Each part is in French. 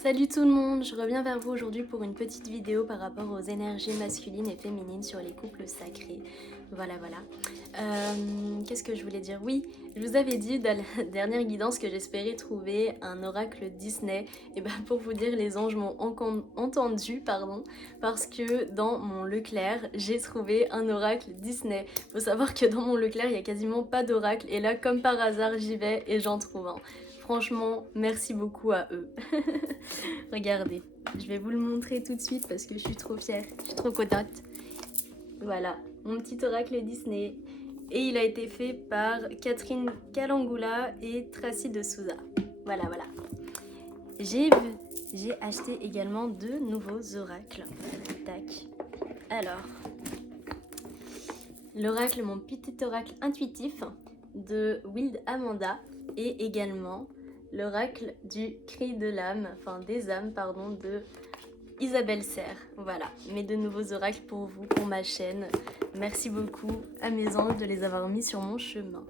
Salut tout le monde, je reviens vers vous aujourd'hui pour une petite vidéo par rapport aux énergies masculines et féminines sur les couples sacrés. Voilà. Qu'est-ce que je voulais dire? Oui, je vous avais dit dans la dernière guidance que j'espérais trouver un oracle Disney. Et ben pour vous dire, les anges m'ont entendu, parce que dans mon Leclerc, j'ai trouvé un oracle Disney. Faut savoir que dans mon Leclerc, il y a quasiment pas d'oracle et là, comme par hasard, j'y vais et j'en trouve un. Franchement, merci beaucoup à eux. Regardez, je vais vous le montrer tout de suite parce que je suis trop fière, je suis trop contente. Voilà, mon petit oracle Disney. Et il a été fait par Catherine Kalangula et Tracy de Souza. Voilà. J'ai acheté également deux nouveaux oracles. Tac. Alors, l'oracle, mon petit oracle intuitif de Wild Amanda et également l'oracle du cri de l'âme, enfin des âmes, pardon, de Isabelle Serre. Voilà, mes deux nouveaux oracles pour vous, pour ma chaîne. Merci beaucoup à mes anges de les avoir mis sur mon chemin.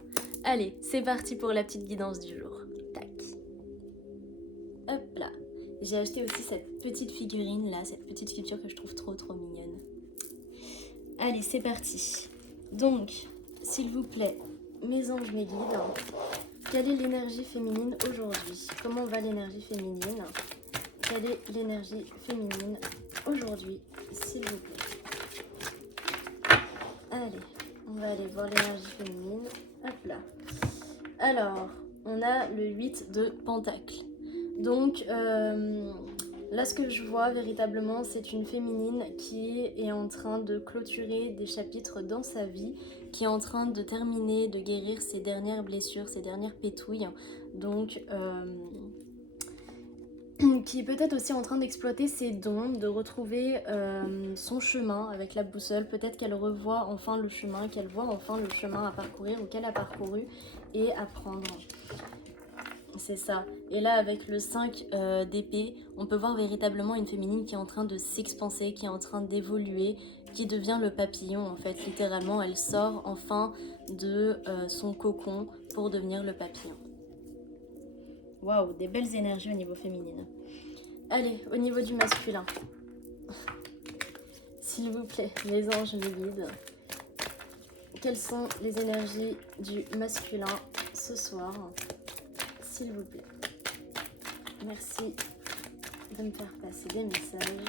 Allez, c'est parti pour la petite guidance du jour. Tac. Hop là. J'ai acheté aussi cette petite figurine là, cette petite sculpture que je trouve trop mignonne. Allez, c'est parti. Donc, s'il vous plaît, mes anges, mes guides, quelle est l'énergie féminine aujourd'hui? Comment va l'énergie féminine? Quelle est l'énergie féminine aujourd'hui, s'il vous plaît? Allez, on va aller voir l'énergie féminine. Hop là. Alors, on a le 8 de Pentacle. Donc, là, ce que je vois véritablement, c'est une féminine qui est en train de clôturer des chapitres dans sa vie, qui est en train de terminer, de guérir ses dernières blessures, ses dernières pétouilles. Donc, qui est peut-être aussi en train d'exploiter ses dons, de retrouver son chemin avec la boussole. Peut-être qu'elle revoit enfin le chemin, qu'elle voit enfin le chemin à parcourir ou qu'elle a parcouru et à prendre. C'est ça. Et là, avec le 5 d'épée, on peut voir véritablement une féminine qui est en train de s'expanser, qui est en train d'évoluer, qui devient le papillon en fait. Littéralement, elle sort enfin de son cocon pour devenir le papillon. Waouh, des belles énergies au niveau féminin. Allez, au niveau du masculin. S'il vous plaît, les anges, mes guides. Quelles sont les énergies du masculin ce soir? S'il vous plaît. Merci de me faire passer des messages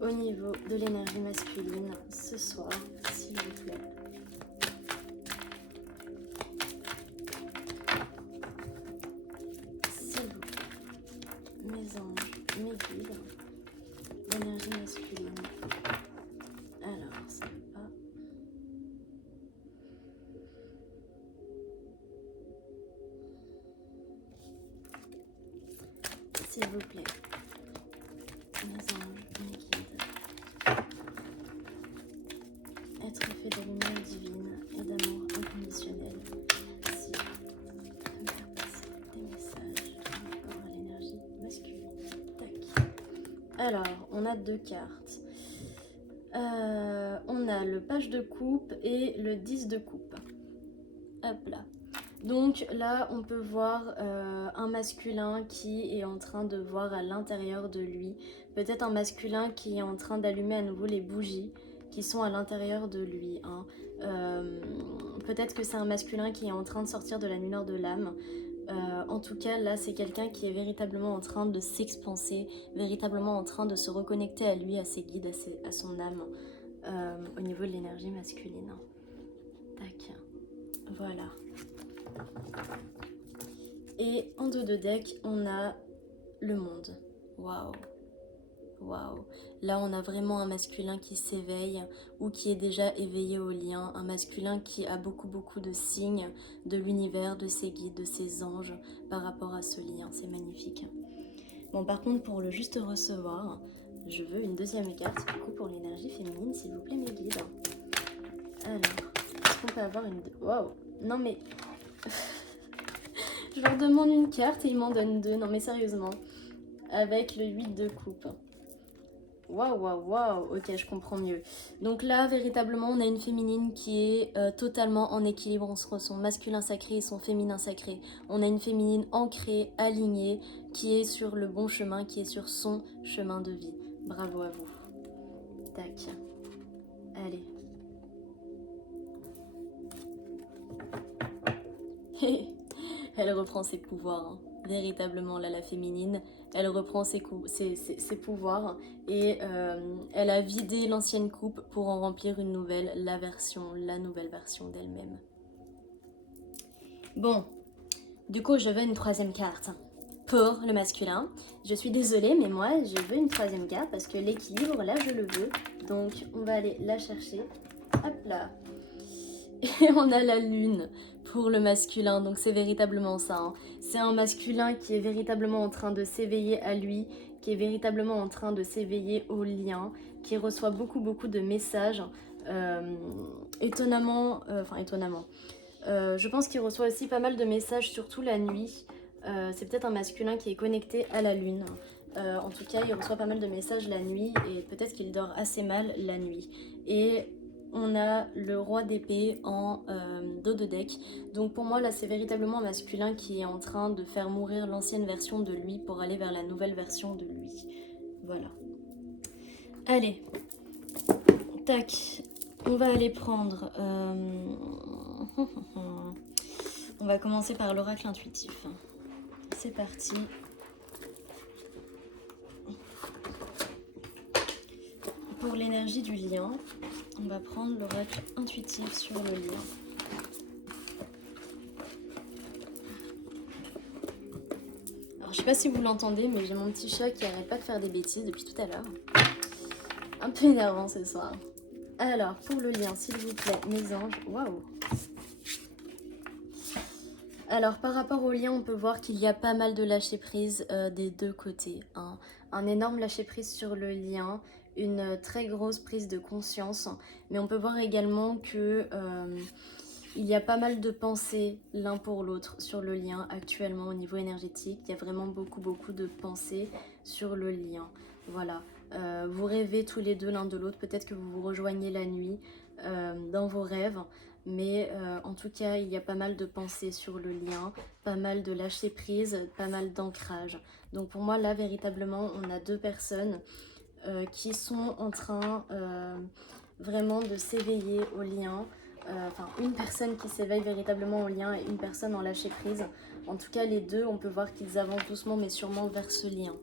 au niveau de l'énergie masculine ce soir, s'il vous plaît. S'il vous plaît. Mes anges, mes guides, l'énergie masculine. Alors, ça va pas. S'il vous plaît, mes anges, mes guides, être fait de lumière divine et d'amour inconditionnel. Merci de me faire passer des messages par rapport à l'énergie masculine. Tac. Alors, on a deux cartes. On a le page de coupe et le 10 de coupe. Hop là. Donc là, on peut voir un masculin qui est en train de voir à l'intérieur de lui. Peut-être un masculin qui est en train d'allumer à nouveau les bougies qui sont à l'intérieur de lui. Hein. Peut-être que c'est un masculin qui est en train de sortir de la nuit noire de l'âme. En tout cas, là, c'est quelqu'un qui est véritablement en train de s'expanser, véritablement en train de se reconnecter à lui, à ses guides, à son âme, au niveau de l'énergie masculine. Tac. Voilà. Et en dos de deck, on a le monde. Waouh. Là, on a vraiment un masculin qui s'éveille ou qui est déjà éveillé au lien. Un masculin qui a beaucoup de signes de l'univers, de ses guides, de ses anges par rapport à ce lien. C'est magnifique. Bon, par contre, pour le juste recevoir, je veux une deuxième carte, du coup, pour l'énergie féminine, s'il vous plaît, mes guides. Alors, est-ce qu'on peut avoir une... Waouh. Non, mais... Je leur demande une carte et ils m'en donnent deux. Non, mais sérieusement. Avec le 8 de coupe. Waouh, waouh, waouh. Ok, je comprends mieux. Donc là, véritablement, on a une féminine qui est totalement en équilibre entre son masculin sacré et son féminin sacré. On a une féminine ancrée, alignée, qui est sur le bon chemin, qui est sur son chemin de vie. Bravo à vous. Tac. Allez. Elle reprend ses pouvoirs, hein. Véritablement, là, la féminine, elle reprend ses pouvoirs et elle a vidé l'ancienne coupe pour en remplir une nouvelle, la nouvelle version d'elle-même. Bon, du coup, je veux une troisième carte pour le masculin. Je suis désolée, mais moi, je veux une troisième carte parce que l'équilibre, là, je le veux. Donc, on va aller la chercher. Hop là. Et on a la lune pour le masculin, donc c'est véritablement ça, hein. C'est un masculin qui est véritablement en train de s'éveiller à lui, qui est véritablement en train de s'éveiller au lien, qui reçoit beaucoup de messages, étonnamment, je pense qu'il reçoit aussi pas mal de messages, surtout la nuit. C'est peut-être un masculin qui est connecté à la lune. En tout cas, il reçoit pas mal de messages la nuit et peut-être qu'il dort assez mal la nuit. Et on a le roi d'épée en dos de deck. Donc pour moi, là, c'est véritablement un masculin qui est en train de faire mourir l'ancienne version de lui pour aller vers la nouvelle version de lui. Voilà. Allez. Tac. On va aller prendre... On va commencer par l'oracle intuitif. C'est parti. Pour l'énergie du lien, on va prendre l'oracle intuitif sur le lien. Alors, je sais pas si vous l'entendez, mais j'ai mon petit chat qui arrête pas de faire des bêtises depuis tout à l'heure. Un peu énervant ce soir. Alors, pour le lien, s'il vous plaît, mes anges. Waouh! Alors, par rapport au lien, on peut voir qu'il y a pas mal de lâcher prise des deux côtés, hein. Un énorme lâcher prise sur le lien, une très grosse prise de conscience, mais on peut voir également que il y a pas mal de pensées l'un pour l'autre sur le lien actuellement au niveau énergétique. Il y a vraiment beaucoup de pensées sur le lien. Voilà. Vous rêvez tous les deux l'un de l'autre, peut-être que vous vous rejoignez la nuit dans vos rêves, mais en tout cas il y a pas mal de pensées sur le lien, pas mal de lâcher prise, pas mal d'ancrage. Donc pour moi là véritablement on a deux personnes qui sont en train vraiment de s'éveiller au lien, enfin une personne qui s'éveille véritablement au lien et une personne en lâcher prise. En tout cas les deux, on peut voir qu'ils avancent doucement mais sûrement vers ce lien.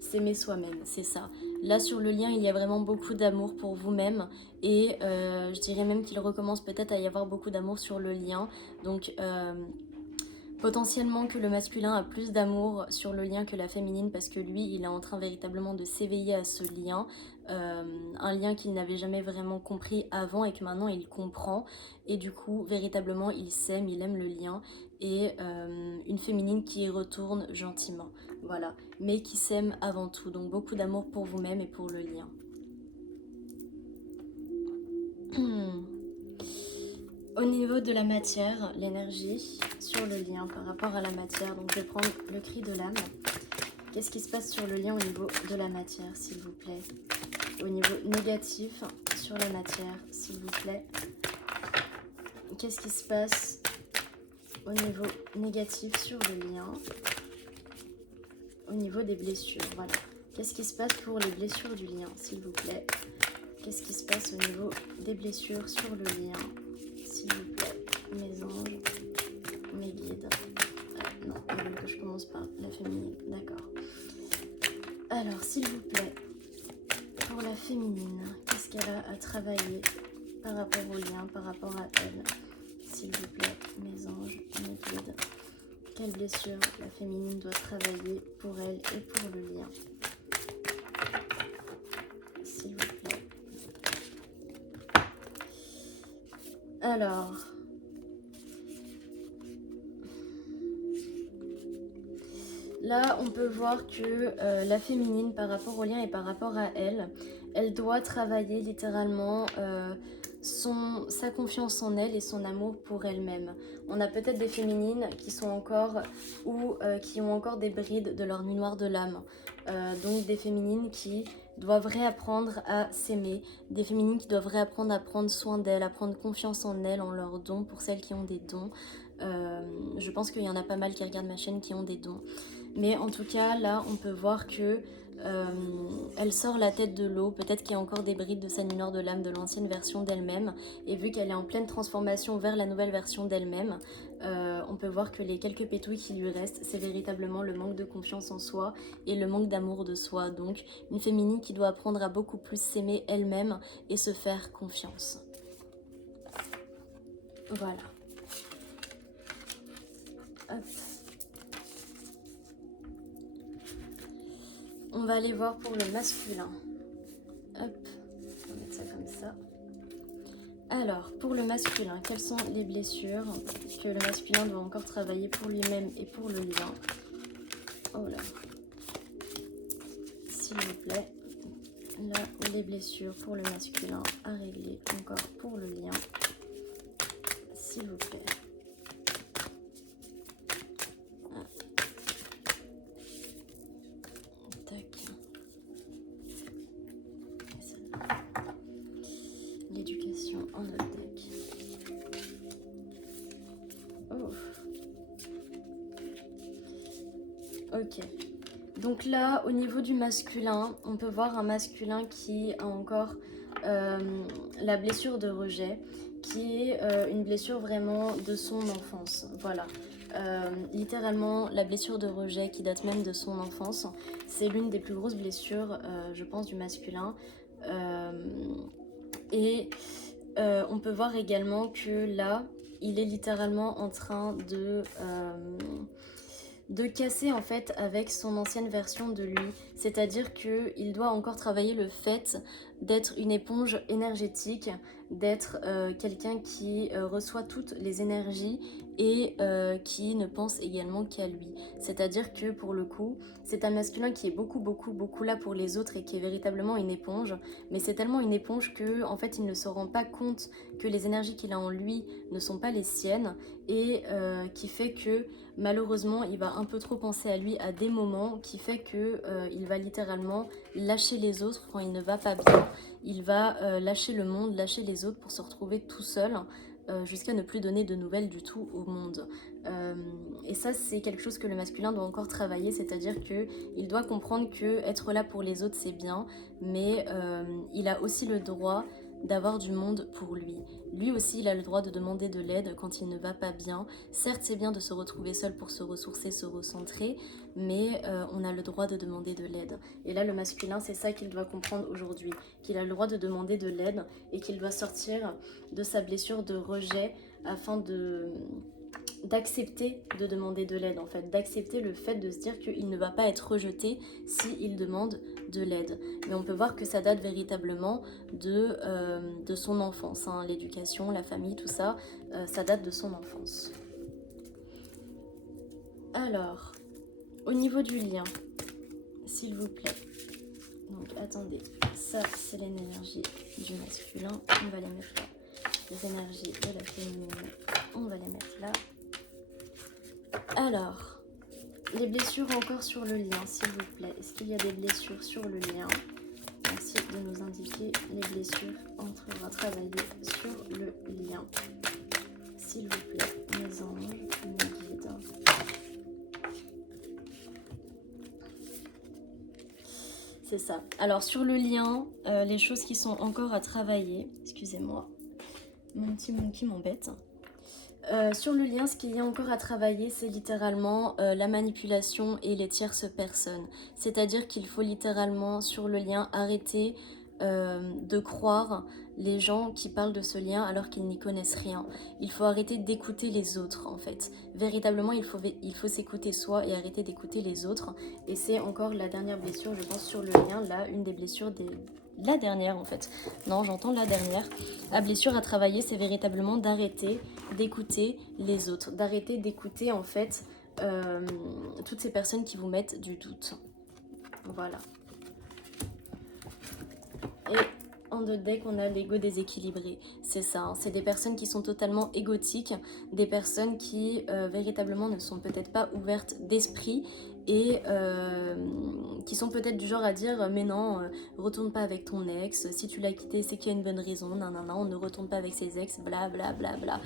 S'aimer soi-même, c'est ça. Là sur le lien, il y a vraiment beaucoup d'amour pour vous-même et je dirais même qu'il recommence peut-être à y avoir beaucoup d'amour sur le lien. Donc potentiellement que le masculin a plus d'amour sur le lien que la féminine parce que lui, il est en train véritablement de s'éveiller à ce lien. Un lien qu'il n'avait jamais vraiment compris avant et que maintenant il comprend. Et du coup, véritablement, il s'aime, il aime le lien. Et une féminine qui y retourne gentiment. Voilà. Mais qui s'aime avant tout. Donc beaucoup d'amour pour vous-même et pour le lien. Au niveau de la matière, l'énergie sur le lien par rapport à la matière. Donc je vais prendre le cri de l'âme. Qu'est-ce qui se passe sur le lien au niveau de la matière, s'il vous plaît? Au niveau négatif sur la matière, s'il vous plaît. Qu'est-ce qui se passe au niveau négatif sur le lien? Au niveau des blessures, voilà. Qu'est-ce qui se passe pour les blessures du lien, s'il vous plaît? Qu'est-ce qui se passe au niveau des blessures sur le lien, s'il vous plaît, mes anges, mes guides? Non, ils veulent que je commence par la féminine, d'accord. Alors, s'il vous plaît, pour la féminine, qu'est-ce qu'elle a à travailler par rapport au lien, par rapport à elle? S'il vous plaît, mes anges, mes guides. Quelle blessure la féminine doit travailler pour elle et pour le lien? S'il vous plaît. Alors, là, on peut voir que la féminine, par rapport au lien et par rapport à elle, elle doit travailler littéralement sa confiance en elle et son amour pour elle-même. On a peut-être des féminines qui sont encore ou qui ont encore des brides de leur nuit noire de l'âme. Donc des féminines qui doivent réapprendre à s'aimer, des féminines qui doivent réapprendre à prendre soin d'elles, à prendre confiance en elles, en leurs dons, pour celles qui ont des dons. Je pense qu'il y en a pas mal qui regardent ma chaîne qui ont des dons. Mais en tout cas, là, on peut voir que elle sort la tête de l'eau, peut-être qu'il y a encore des brides de sa nuit noire de l'âme, de l'ancienne version d'elle-même, et vu qu'elle est en pleine transformation vers la nouvelle version d'elle-même, on peut voir que les quelques pétouilles qui lui restent, c'est véritablement le manque de confiance en soi et le manque d'amour de soi. Donc une féminine qui doit apprendre à beaucoup plus s'aimer elle-même et se faire confiance. Voilà. Hop. On va aller voir pour le masculin. Hop, on va mettre ça comme ça. Alors, pour le masculin, quelles sont les blessures que le masculin doit encore travailler pour lui-même et pour le lien? Oh là, s'il vous plaît. Là, les blessures pour le masculin à régler encore pour le lien. S'il vous plaît. L'éducation en notre deck. Oh. Ok. Donc là, au niveau du masculin, on peut voir un masculin qui a encore la blessure de rejet, qui est une blessure vraiment de son enfance. Voilà. Littéralement, la blessure de rejet qui date même de son enfance, c'est l'une des plus grosses blessures, je pense, du masculin. Et on peut voir également que là, il est littéralement en train de casser en fait avec son ancienne version de lui. C'est-à-dire qu'il doit encore travailler le fait d'être une éponge énergétique, d'être quelqu'un qui reçoit toutes les énergies et qui ne pense également qu'à lui. C'est-à-dire que pour le coup, c'est un masculin qui est beaucoup là pour les autres et qui est véritablement une éponge, mais c'est tellement une éponge que en fait il ne se rend pas compte que les énergies qu'il a en lui ne sont pas les siennes et qui fait que malheureusement il va un peu trop penser à lui à des moments, qui fait que il va littéralement lâcher les autres quand il ne va pas bien. Il va lâcher le monde, lâcher les autres pour se retrouver tout seul, jusqu'à ne plus donner de nouvelles du tout au monde. Et ça, c'est quelque chose que le masculin doit encore travailler, c'est-à-dire qu'il doit comprendre que être là pour les autres, c'est bien, mais il a aussi le droit d'avoir du monde pour lui. Lui aussi, il a le droit de demander de l'aide quand il ne va pas bien. Certes, c'est bien de se retrouver seul pour se ressourcer, se recentrer, mais on a le droit de demander de l'aide. Et là, le masculin, c'est ça qu'il doit comprendre aujourd'hui, qu'il a le droit de demander de l'aide et qu'il doit sortir de sa blessure de rejet afin d'accepter de demander de l'aide, en fait, d'accepter le fait de se dire qu'il ne va pas être rejeté s'il demande de l'aide. Mais on peut voir que ça date véritablement de son enfance, hein, l'éducation, la famille, tout ça, ça date de son enfance. Alors, au niveau du lien, s'il vous plaît, donc attendez, ça c'est l'énergie du masculin, on va les mettre là. Les énergies de la féminine, on va les mettre là. Alors, les blessures encore sur le lien, s'il vous plaît. Est-ce qu'il y a des blessures sur le lien? Merci de nous indiquer les blessures à travailler sur le lien. S'il vous plaît, mes anges, mes guides. C'est ça. Alors, sur le lien, les choses qui sont encore à travailler, excusez-moi, mon petit monkey m'embête. Sur le lien, ce qu'il y a encore à travailler, c'est littéralement la manipulation et les tierces personnes. C'est-à-dire qu'il faut littéralement, sur le lien, arrêter de croire les gens qui parlent de ce lien alors qu'ils n'y connaissent rien. Il faut arrêter d'écouter les autres, en fait. Véritablement, il faut s'écouter soi et arrêter d'écouter les autres. Et c'est encore la dernière blessure, je pense, sur le lien, là, une des blessures la dernière en fait, non j'entends la dernière, la blessure à travailler, c'est véritablement d'arrêter d'écouter les autres, d'arrêter d'écouter en fait toutes ces personnes qui vous mettent du doute. Voilà. Et En deux decks, on a l'ego déséquilibré. C'est ça, hein. C'est des personnes qui sont totalement égotiques, des personnes qui véritablement ne sont peut-être pas ouvertes d'esprit et qui sont peut-être du genre à dire mais non, retourne pas avec ton ex, si tu l'as quitté c'est qu'il y a une bonne raison, non, non, non, on ne retourne pas avec ses ex, bla bla bla bla.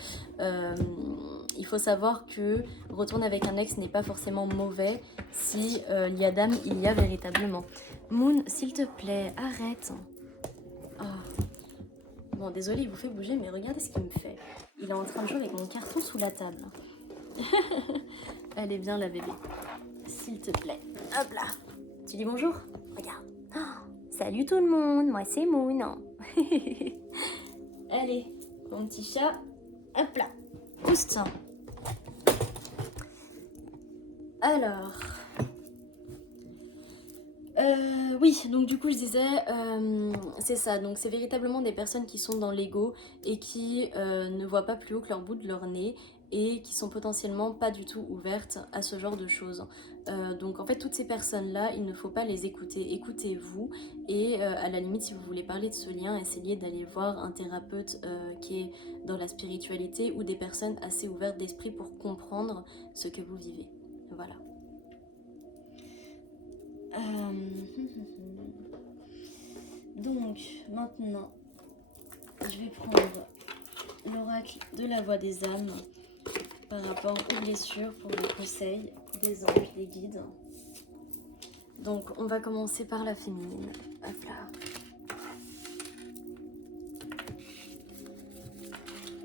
Il faut savoir que retourner avec un ex n'est pas forcément mauvais si il y a d'âme, il y a véritablement. Moon, s'il te plaît, arrête. Oh. Bon, désolé, il vous fait bouger, mais regardez ce qu'il me fait. Il est en train de jouer avec mon carton sous la table. Elle est bien la bébé. S'il te plaît. Hop là. Tu dis bonjour? Regarde. Oh, salut tout le monde, moi c'est Moon. Allez, mon petit chat. Hop là. Pousse. Alors... oui, donc du coup je disais, c'est ça, donc c'est véritablement des personnes qui sont dans l'ego et qui ne voient pas plus haut que leur bout de leur nez et qui sont potentiellement pas du tout ouvertes à ce genre de choses. Donc en fait toutes ces personnes-là, il ne faut pas les écouter, écoutez-vous et à la limite si vous voulez parler de ce lien, essayez d'aller voir un thérapeute qui est dans la spiritualité ou des personnes assez ouvertes d'esprit pour comprendre ce que vous vivez. Voilà. Donc maintenant je vais prendre l'oracle de la voix des âmes par rapport aux blessures pour les conseils des anges, des guides. Donc on va commencer par la féminine. Hop là.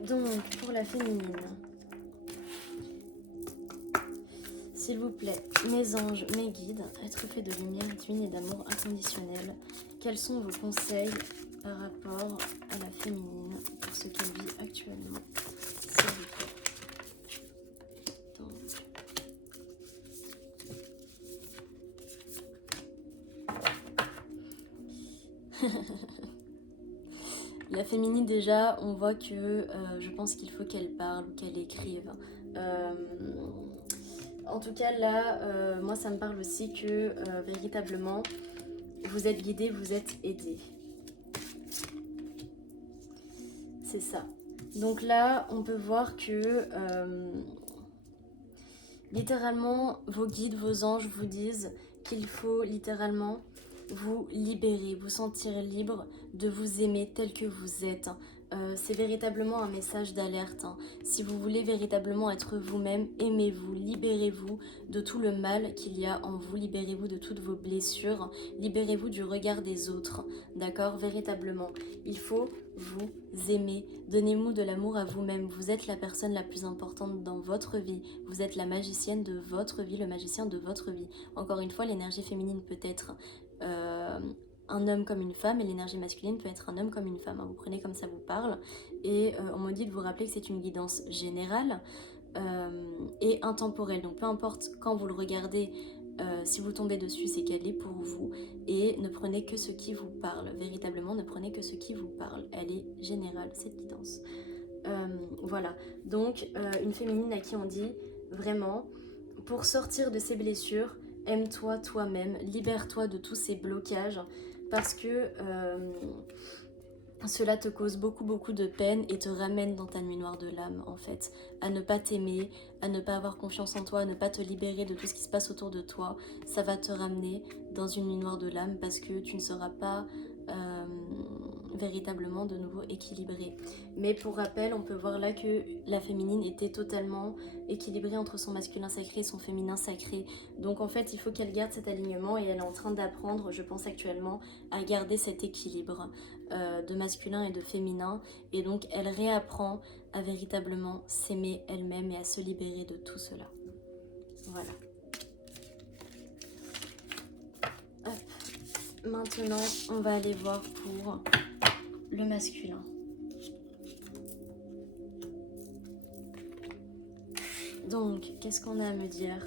Donc pour la féminine, s'il vous plaît, mes anges, mes guides, êtres faits de lumière, divine et d'amour inconditionnel, quels sont vos conseils par rapport à la féminine pour ce qu'elle vit actuellement, s'il vous plaît. La féminine déjà, on voit que je pense qu'il faut qu'elle parle ou qu'elle écrive. En tout cas là, moi ça me parle aussi que véritablement vous êtes guidé, vous êtes aidé. C'est ça. Donc là, on peut voir que littéralement vos guides, vos anges vous disent qu'il faut littéralement vous libérer, vous sentir libre de vous aimer tel que vous êtes. C'est véritablement un message d'alerte. Si vous voulez véritablement être vous-même, aimez-vous, libérez-vous de tout le mal qu'il y a en vous, libérez-vous de toutes vos blessures, libérez-vous du regard des autres, d'accord? Véritablement, il faut vous aimer, donnez-vous de l'amour à vous-même, vous êtes la personne la plus importante dans votre vie, vous êtes la magicienne de votre vie, le magicien de votre vie. Encore une fois, l'énergie féminine peut être un homme comme une femme et l'énergie masculine peut être un homme comme une femme. Vous prenez comme ça vous parle et on me dit de vous rappeler que c'est une guidance générale et intemporelle. Donc peu importe quand vous le regardez, si vous tombez dessus, c'est qu'elle est pour vous et ne prenez que ce qui vous parle. Véritablement, ne prenez que ce qui vous parle. Elle est générale, cette guidance. Voilà, donc une féminine à qui on dit vraiment, pour sortir de ces blessures, aime-toi toi-même, libère-toi de tous ces blocages parce que cela te cause beaucoup de peine et te ramène dans ta nuit noire de l'âme en fait, à ne pas t'aimer, à ne pas avoir confiance en toi, à ne pas te libérer de tout ce qui se passe autour de toi. Ça va te ramener dans une nuit noire de l'âme parce que tu ne seras pas véritablement de nouveau équilibrée. Mais pour rappel, on peut voir là que la féminine était totalement équilibrée entre son masculin sacré et son féminin sacré. Donc en fait, il faut qu'elle garde cet alignement et elle est en train d'apprendre, je pense actuellement, à garder cet équilibre de masculin et de féminin. Et donc elle réapprend à véritablement s'aimer elle-même et à se libérer de tout cela. Voilà. Hop. Maintenant, on va aller voir pour le masculin. Donc, qu'est-ce qu'on a à me dire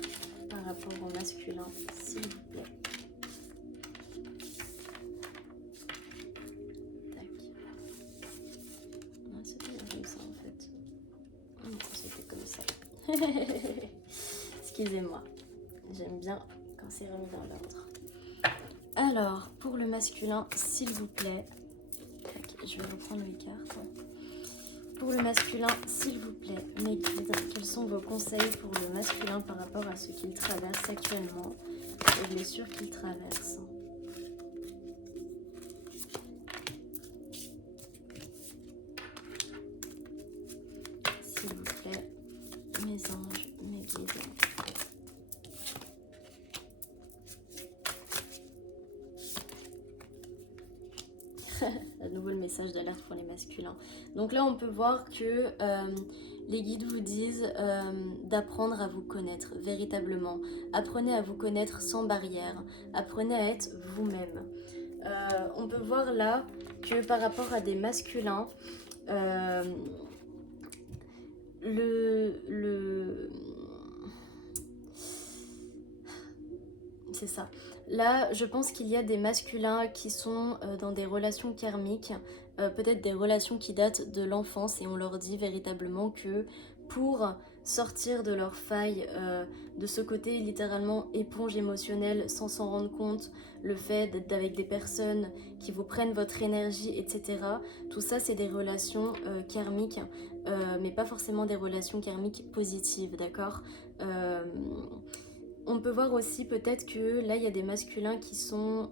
par rapport au masculin, s'il vous plaît? Tac. Non, c'était bien comme ça en fait. Non, c'était comme ça. Excusez-moi. J'aime bien quand c'est remis dans l'ordre. Alors, pour le masculin, s'il vous plaît. je vais reprendre les cartes. Pour le masculin, s'il vous plaît, mes guides, quels sont vos conseils pour le masculin par rapport à ce qu'il traverse actuellement, aux blessures qu'il traverse? S'il vous plaît, mes anges, mes guides. À nouveau le message d'alerte pour les masculins. Donc là on peut voir que les guides vous disent d'apprendre à vous connaître véritablement. Apprenez à vous connaître sans barrière. Apprenez à être vous-même. On peut voir là que par rapport à des masculins, c'est ça. Là, je pense qu'il y a des masculins qui sont dans des relations karmiques, peut-être des relations qui datent de l'enfance, et on leur dit véritablement que pour sortir de leur faille, de ce côté littéralement éponge émotionnelle sans s'en rendre compte, le fait d'être avec des personnes qui vous prennent votre énergie, etc. Tout ça, c'est des relations karmiques, mais pas forcément des relations karmiques positives, d'accord? On peut voir aussi peut-être que là il y a des masculins qui sont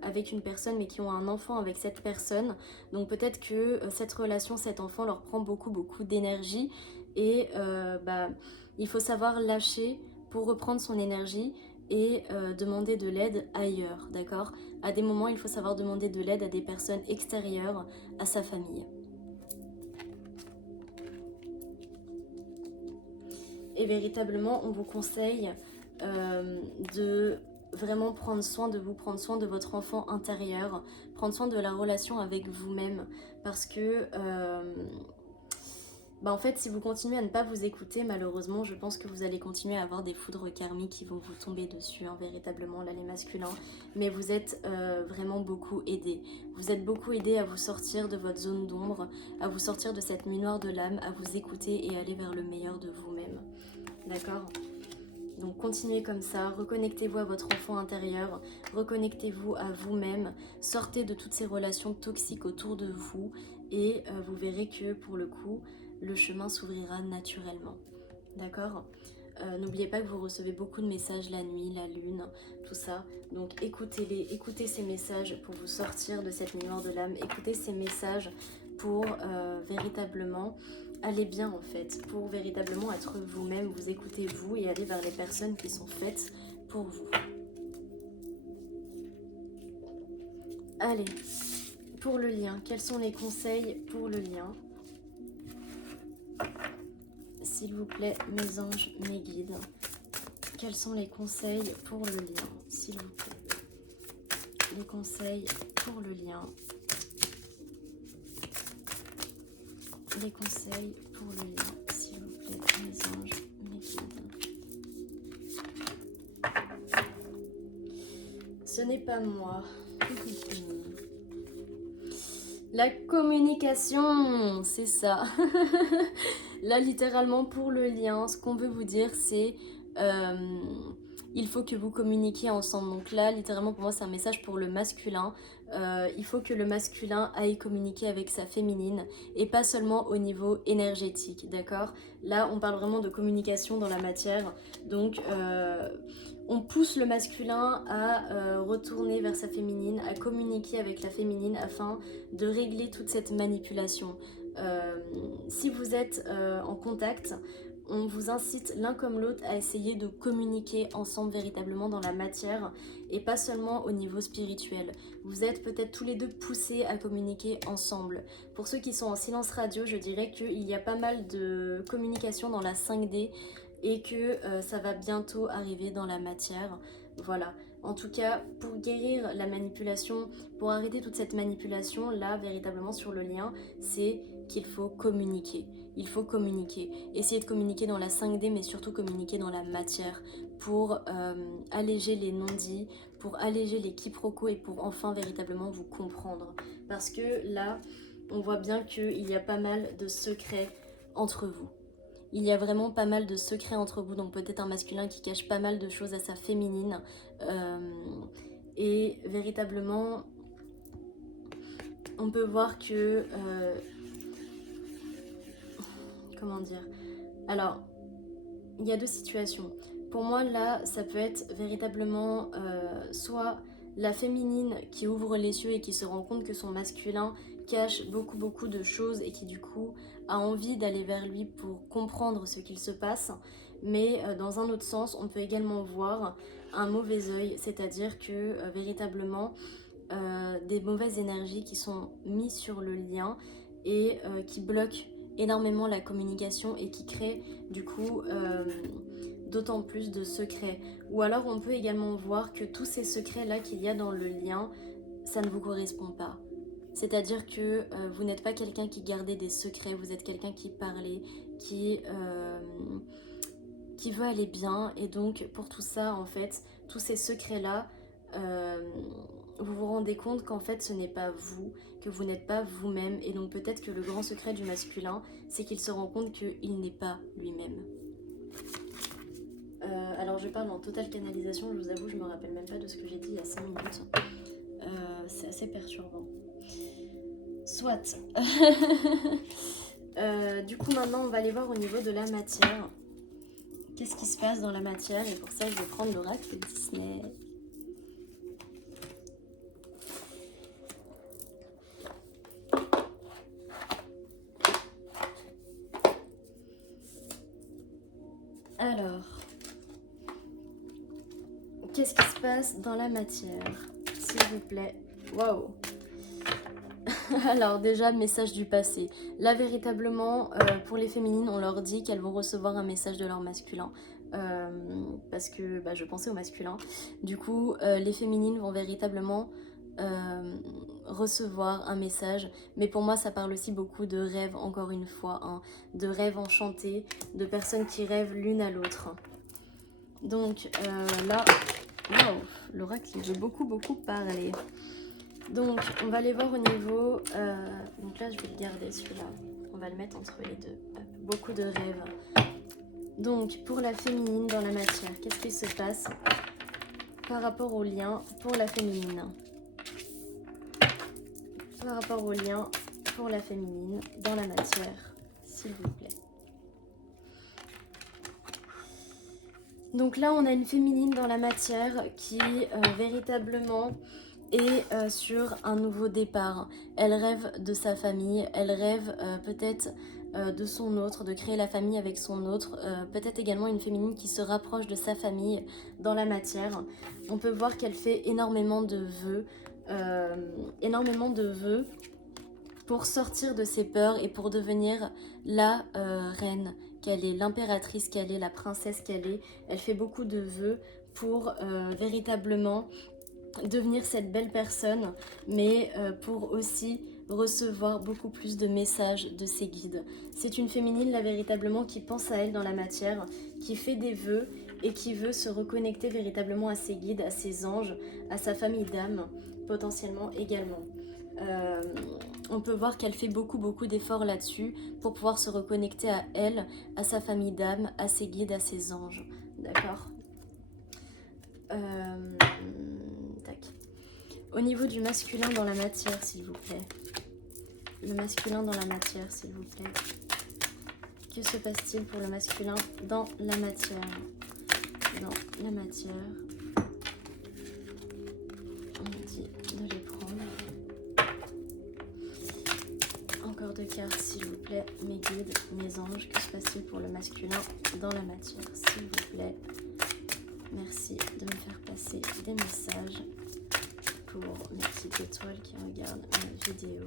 avec une personne mais qui ont un enfant avec cette personne. Donc peut-être que cette relation, cet enfant leur prend beaucoup d'énergie et il faut savoir lâcher pour reprendre son énergie et demander de l'aide ailleurs, d'accord? À des moments il faut savoir demander de l'aide à des personnes extérieures à sa famille. Et véritablement on vous conseille de vraiment prendre soin de vous, prendre soin de votre enfant intérieur, prendre soin de la relation avec vous-même, parce que en fait si vous continuez à ne pas vous écouter, malheureusement je pense que vous allez continuer à avoir des foudres karmiques qui vont vous tomber dessus, hein, véritablement là les masculins, mais vous êtes vraiment beaucoup aidés. Vous êtes beaucoup aidés à vous sortir de votre zone d'ombre, à vous sortir de cette nuit noire de l'âme, à vous écouter et aller vers le meilleur de vous-même, d'accord? Donc continuez comme ça, reconnectez-vous à votre enfant intérieur, reconnectez-vous à vous-même, sortez de toutes ces relations toxiques autour de vous et vous verrez que pour le coup, le chemin s'ouvrira naturellement. D'accord? N'oubliez pas que vous recevez beaucoup de messages la nuit, la lune, tout ça. Donc écoutez-les, écoutez ces messages pour vous sortir de cette nuit noire de l'âme, écoutez ces messages pour véritablement aller bien en fait, pour véritablement être vous-même, vous écoutez vous et aller vers les personnes qui sont faites pour vous. Allez, pour le lien, quels sont les conseils pour le lien? S'il vous plaît, mes anges, mes guides, quels sont les conseils pour le lien? S'il vous plaît, les conseils pour le lien. Les conseils pour le lien, s'il vous plaît, mes anges, mes guides. Ce n'est pas moi. La communication, c'est ça. Là, littéralement, pour le lien, ce qu'on veut vous dire, c'est il faut que vous communiquiez ensemble. Donc là, littéralement, pour moi, c'est un message pour le masculin. Il faut que le masculin aille communiquer avec sa féminine et pas seulement au niveau énergétique, d'accord? Là, on parle vraiment de communication dans la matière. Donc, on pousse le masculin à retourner vers sa féminine, à communiquer avec la féminine afin de régler toute cette manipulation. Si vous êtes en contact, on vous incite l'un comme l'autre à essayer de communiquer ensemble véritablement dans la matière et pas seulement au niveau spirituel. Vous êtes peut-être tous les deux poussés à communiquer ensemble. Pour ceux qui sont en silence radio, je dirais qu'il y a pas mal de communication dans la 5D et que ça va bientôt arriver dans la matière. Voilà. En tout cas, pour guérir la manipulation, pour arrêter toute cette manipulation, là, véritablement sur le lien, c'est qu'il faut communiquer. Il faut communiquer. Essayez de communiquer dans la 5D, mais surtout communiquer dans la matière pour alléger les non-dits, pour alléger les quiproquos et pour enfin véritablement vous comprendre. Parce que là, on voit bien qu'il y a pas mal de secrets entre vous. Il y a vraiment pas mal de secrets entre vous, donc peut-être un masculin qui cache pas mal de choses à sa féminine. Et véritablement, on peut voir que... comment dire? Alors, il y a deux situations. Pour moi, là, ça peut être véritablement soit la féminine qui ouvre les yeux et qui se rend compte que son masculin cache beaucoup de choses et qui du coup a envie d'aller vers lui pour comprendre ce qu'il se passe. Mais dans un autre sens, on peut également voir un mauvais œil, c'est-à-dire que véritablement des mauvaises énergies qui sont mises sur le lien et qui bloquent énormément la communication et qui créent du coup d'autant plus de secrets. Ou alors on peut également voir que tous ces secrets là qu'il y a dans le lien, ça ne vous correspond pas. C'est-à-dire que vous n'êtes pas quelqu'un qui gardait des secrets, vous êtes quelqu'un qui parlait, qui veut aller bien. Et donc pour tout ça, en fait, tous ces secrets-là, vous vous rendez compte qu'en fait ce n'est pas vous, que vous n'êtes pas vous-même. Et donc peut-être que le grand secret du masculin, c'est qu'il se rend compte qu'il n'est pas lui-même. Alors je parle en totale canalisation, je vous avoue, je me rappelle même pas de ce que j'ai dit il y a 5 minutes. C'est assez perturbant. Soit. Du coup maintenant on va aller voir au niveau de la matière. Qu'est-ce qui se passe dans la matière? Et pour ça je vais prendre l'oracle Disney. Alors, qu'est-ce qui se passe dans la matière, s'il vous plaît? Waouh. Alors déjà, message du passé. Là, véritablement, pour les féminines, on leur dit qu'elles vont recevoir un message de leur masculin. Parce que je pensais au masculin. Du coup, les féminines vont véritablement recevoir un message. Mais pour moi, ça parle aussi beaucoup de rêves, encore une fois. Hein, de rêves enchantés, de personnes qui rêvent l'une à l'autre. Donc là, wow, l'oracle, il veut beaucoup parler. Donc, on va aller voir au niveau... donc là, je vais le garder, celui-là. On va le mettre entre les deux. Beaucoup de rêves. Donc, pour la féminine dans la matière, qu'est-ce qui se passe par rapport au lien pour la féminine? Par rapport au lien pour la féminine dans la matière, s'il vous plaît. Donc là, on a une féminine dans la matière qui véritablement est sur un nouveau départ. Elle rêve de sa famille, elle rêve peut-être de son autre, de créer la famille avec son autre. Peut-être également une féminine qui se rapproche de sa famille dans la matière. On peut voir qu'elle fait énormément de vœux pour sortir de ses peurs et pour devenir la reine qu'elle est, l'impératrice qu'elle est, la princesse qu'elle est. Elle fait beaucoup de vœux pour véritablement devenir cette belle personne, mais pour aussi recevoir beaucoup plus de messages de ses guides. C'est une féminine là véritablement qui pense à elle dans la matière, qui fait des vœux et qui veut se reconnecter véritablement à ses guides, à ses anges, à sa famille d'âmes potentiellement également. On peut voir qu'elle fait beaucoup d'efforts là-dessus pour pouvoir se reconnecter à elle, à sa famille d'âmes, à ses guides, à ses anges. D'accord. Tac. Au niveau du masculin dans la matière, s'il vous plaît. Le masculin dans la matière, s'il vous plaît. Que se passe-t-il pour le masculin dans la matière? Dans la matière. On me dit de les prendre. Encore deux cartes, s'il vous plaît. Mes guides, mes anges. Que se passe-t-il pour le masculin dans la matière, s'il vous plaît? Merci de me faire passer des messages pour mes petites étoiles qui regardent ma vidéo,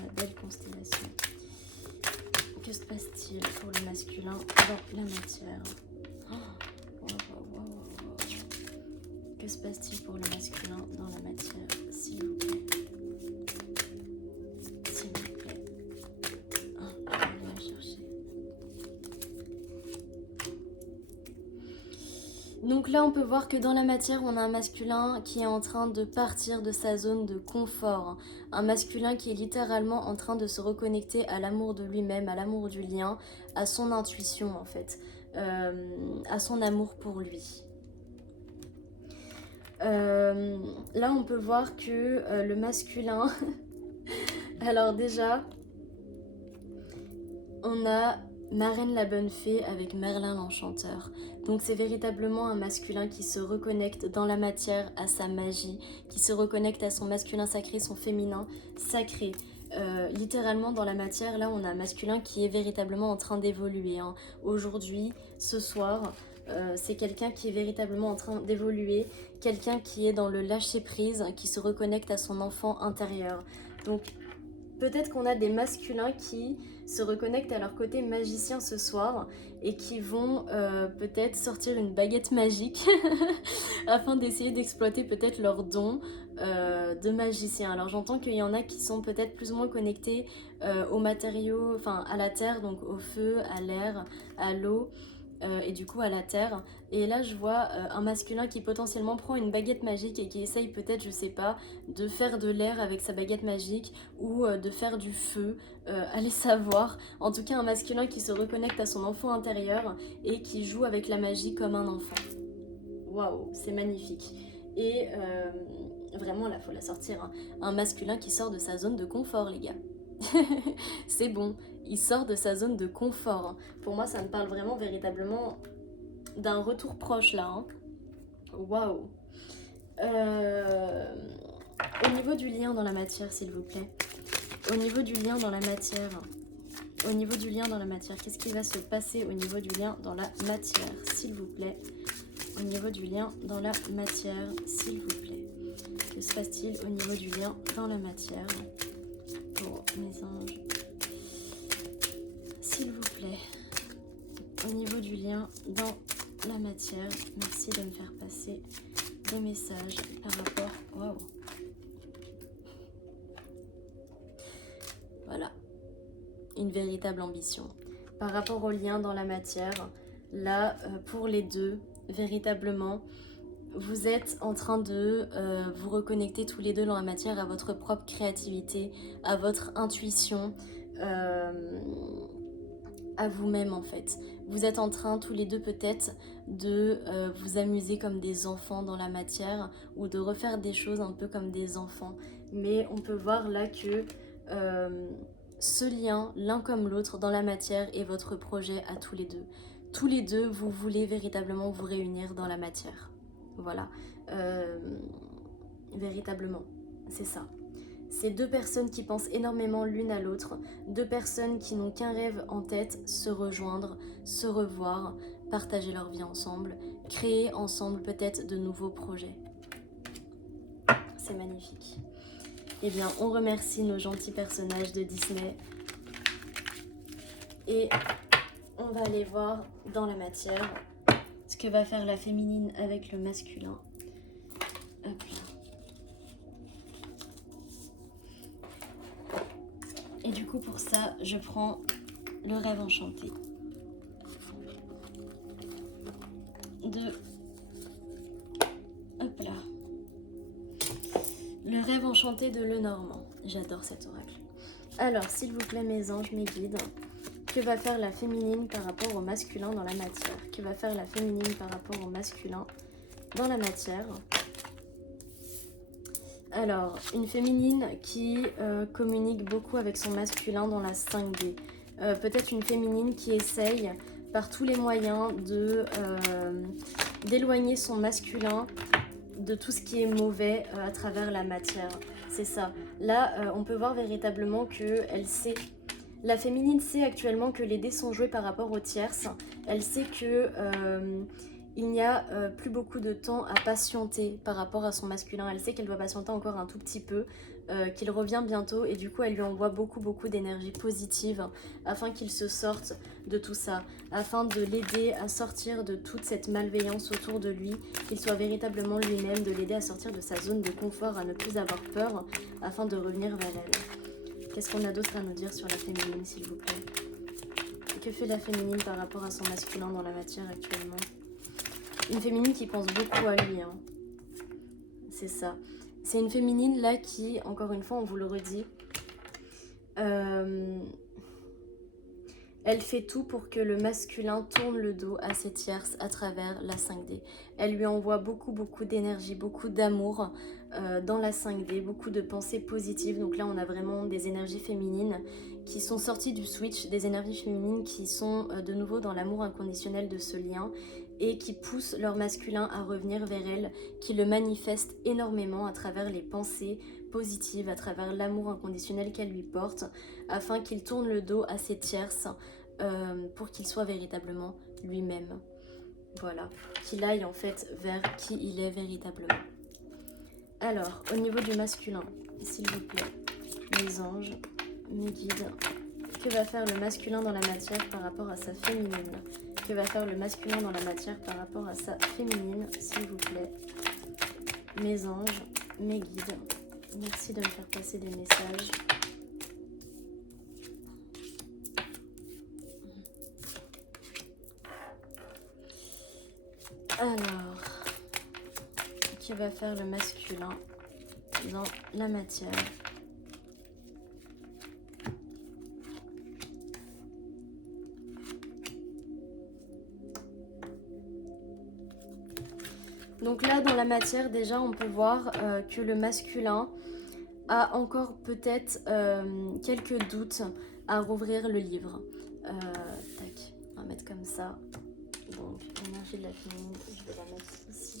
ma belle constellation. Que se passe-t-il pour le masculin dans la matière? Que se passe-t-il pour le masculin dans la matière, s'il vous plaît? S'il vous plaît. On va aller la chercher. Donc là, on peut voir que dans la matière, on a un masculin qui est en train de partir de sa zone de confort. Un masculin qui est littéralement en train de se reconnecter à l'amour de lui-même, à l'amour du lien, à son intuition en fait, à son amour pour lui. Là, on peut voir que le masculin Alors déjà, on a Marraine la bonne fée avec Merlin l'enchanteur. Donc c'est véritablement un masculin qui se reconnecte dans la matière à sa magie, qui se reconnecte à son masculin sacré, son féminin sacré. Littéralement dans la matière, là on a un masculin qui est véritablement en train d'évoluer. Hein. Aujourd'hui, ce soir, c'est quelqu'un qui est véritablement en train d'évoluer, quelqu'un qui est dans le lâcher-prise, qui se reconnecte à son enfant intérieur. Donc peut-être qu'on a des masculins qui se reconnectent à leur côté magicien ce soir et qui vont peut-être sortir une baguette magique afin d'essayer d'exploiter peut-être leurs dons de magicien. Alors j'entends qu'il y en a qui sont peut-être plus ou moins connectés aux matériaux, enfin à la terre, donc au feu, à l'air, à l'eau. Et du coup à la terre. Et là je vois un masculin qui potentiellement prend une baguette magique et qui essaye peut-être, je sais pas, de faire de l'air avec sa baguette magique ou de faire du feu, allez savoir. En tout cas un masculin qui se reconnecte à son enfant intérieur et qui joue avec la magie comme un enfant. Waouh, c'est magnifique. Et vraiment là faut la sortir, hein. Un masculin qui sort de sa zone de confort les gars. C'est bon, il sort de sa zone de confort. Hein. Pour moi, ça me parle vraiment véritablement d'un retour proche là. Hein. Waouh. Au niveau du lien dans la matière, s'il vous plaît. Au niveau du lien dans la matière. Au niveau du lien dans la matière, qu'est-ce qui va se passer au niveau du lien dans la matière, s'il vous plaît. Au niveau du lien dans la matière, s'il vous plaît. Que se passe-t-il au niveau du lien dans la matière pour mes anges? S'il vous plaît, au niveau du lien dans la matière, merci de me faire passer des messages par rapport... Waouh. Voilà, une véritable ambition. Par rapport au lien dans la matière, là, pour les deux, véritablement, vous êtes en train de vous reconnecter tous les deux dans la matière à votre propre créativité, à votre intuition, à vous-même en fait. Vous êtes en train tous les deux peut-être de vous amuser comme des enfants dans la matière ou de refaire des choses un peu comme des enfants. Mais on peut voir là que ce lien, l'un comme l'autre dans la matière est votre projet à tous les deux. Tous les deux, vous voulez véritablement vous réunir dans la matière. Voilà. Véritablement, c'est ça. C'est deux personnes qui pensent énormément l'une à l'autre, deux personnes qui n'ont qu'un rêve en tête, se rejoindre, se revoir, partager leur vie ensemble, créer ensemble peut-être de nouveaux projets. C'est magnifique. Eh bien, on remercie nos gentils personnages de Disney et on va aller voir dans la matière ce que va faire la féminine avec le masculin. Hop là. Et du coup, pour ça, je prends le rêve enchanté de... Hop là. Le rêve enchanté de Lenormand. J'adore cet oracle. Alors, s'il vous plaît, mes anges, mes guides, que va faire la féminine par rapport au masculin dans la matière? Que va faire la féminine par rapport au masculin dans la matière? Alors, une féminine qui communique beaucoup avec son masculin dans la 5D. Peut-être une féminine qui essaye par tous les moyens d'éloigner son masculin de tout ce qui est mauvais à travers la matière. C'est ça. Là, on peut voir véritablement qu'elle sait. La féminine sait actuellement que les dés sont joués par rapport aux tierces. Elle sait que... il n'y a plus beaucoup de temps à patienter par rapport à son masculin. Elle sait qu'elle doit patienter encore un tout petit peu, qu'il revient bientôt et du coup elle lui envoie beaucoup d'énergie positive afin qu'il se sorte de tout ça, afin de l'aider à sortir de toute cette malveillance autour de lui, qu'il soit véritablement lui-même, de l'aider à sortir de sa zone de confort, à ne plus avoir peur, afin de revenir vers elle. Qu'est-ce qu'on a d'autre à nous dire sur la féminine, s'il vous plaît? Que fait la féminine par rapport à son masculin dans la matière actuellement? Une féminine qui pense beaucoup à lui, hein. C'est ça. C'est une féminine là qui, encore une fois, on vous le redit, Elle fait tout pour que le masculin tourne le dos à ses tierces à travers la 5D. Elle lui envoie beaucoup d'énergie, beaucoup d'amour dans la 5D, beaucoup de pensées positives. Donc là, on a vraiment des énergies féminines qui sont sorties du switch, des énergies féminines qui sont de nouveau dans l'amour inconditionnel de ce lien et qui poussent leur masculin à revenir vers elle, qui le manifestent énormément à travers les pensées positives, à travers l'amour inconditionnel qu'elle lui porte, afin qu'il tourne le dos à ses tierces pour qu'il soit véritablement lui-même. Voilà, qu'il aille en fait vers qui il est véritablement. Alors, au niveau du masculin, s'il vous plaît, mes anges, mes guides, que va faire le masculin dans la matière par rapport à sa féminine? Que va faire le masculin dans la matière par rapport à sa féminine, s'il vous plaît? Mes anges, mes guides, merci de me faire passer des messages. Alors, que va faire le masculin dans la matière? Donc là, dans la matière, déjà, on peut voir que le masculin a encore peut-être quelques doutes à rouvrir le livre. Tac, on va mettre comme ça. Donc, l'énergie de la féminine, je vais la mettre ici.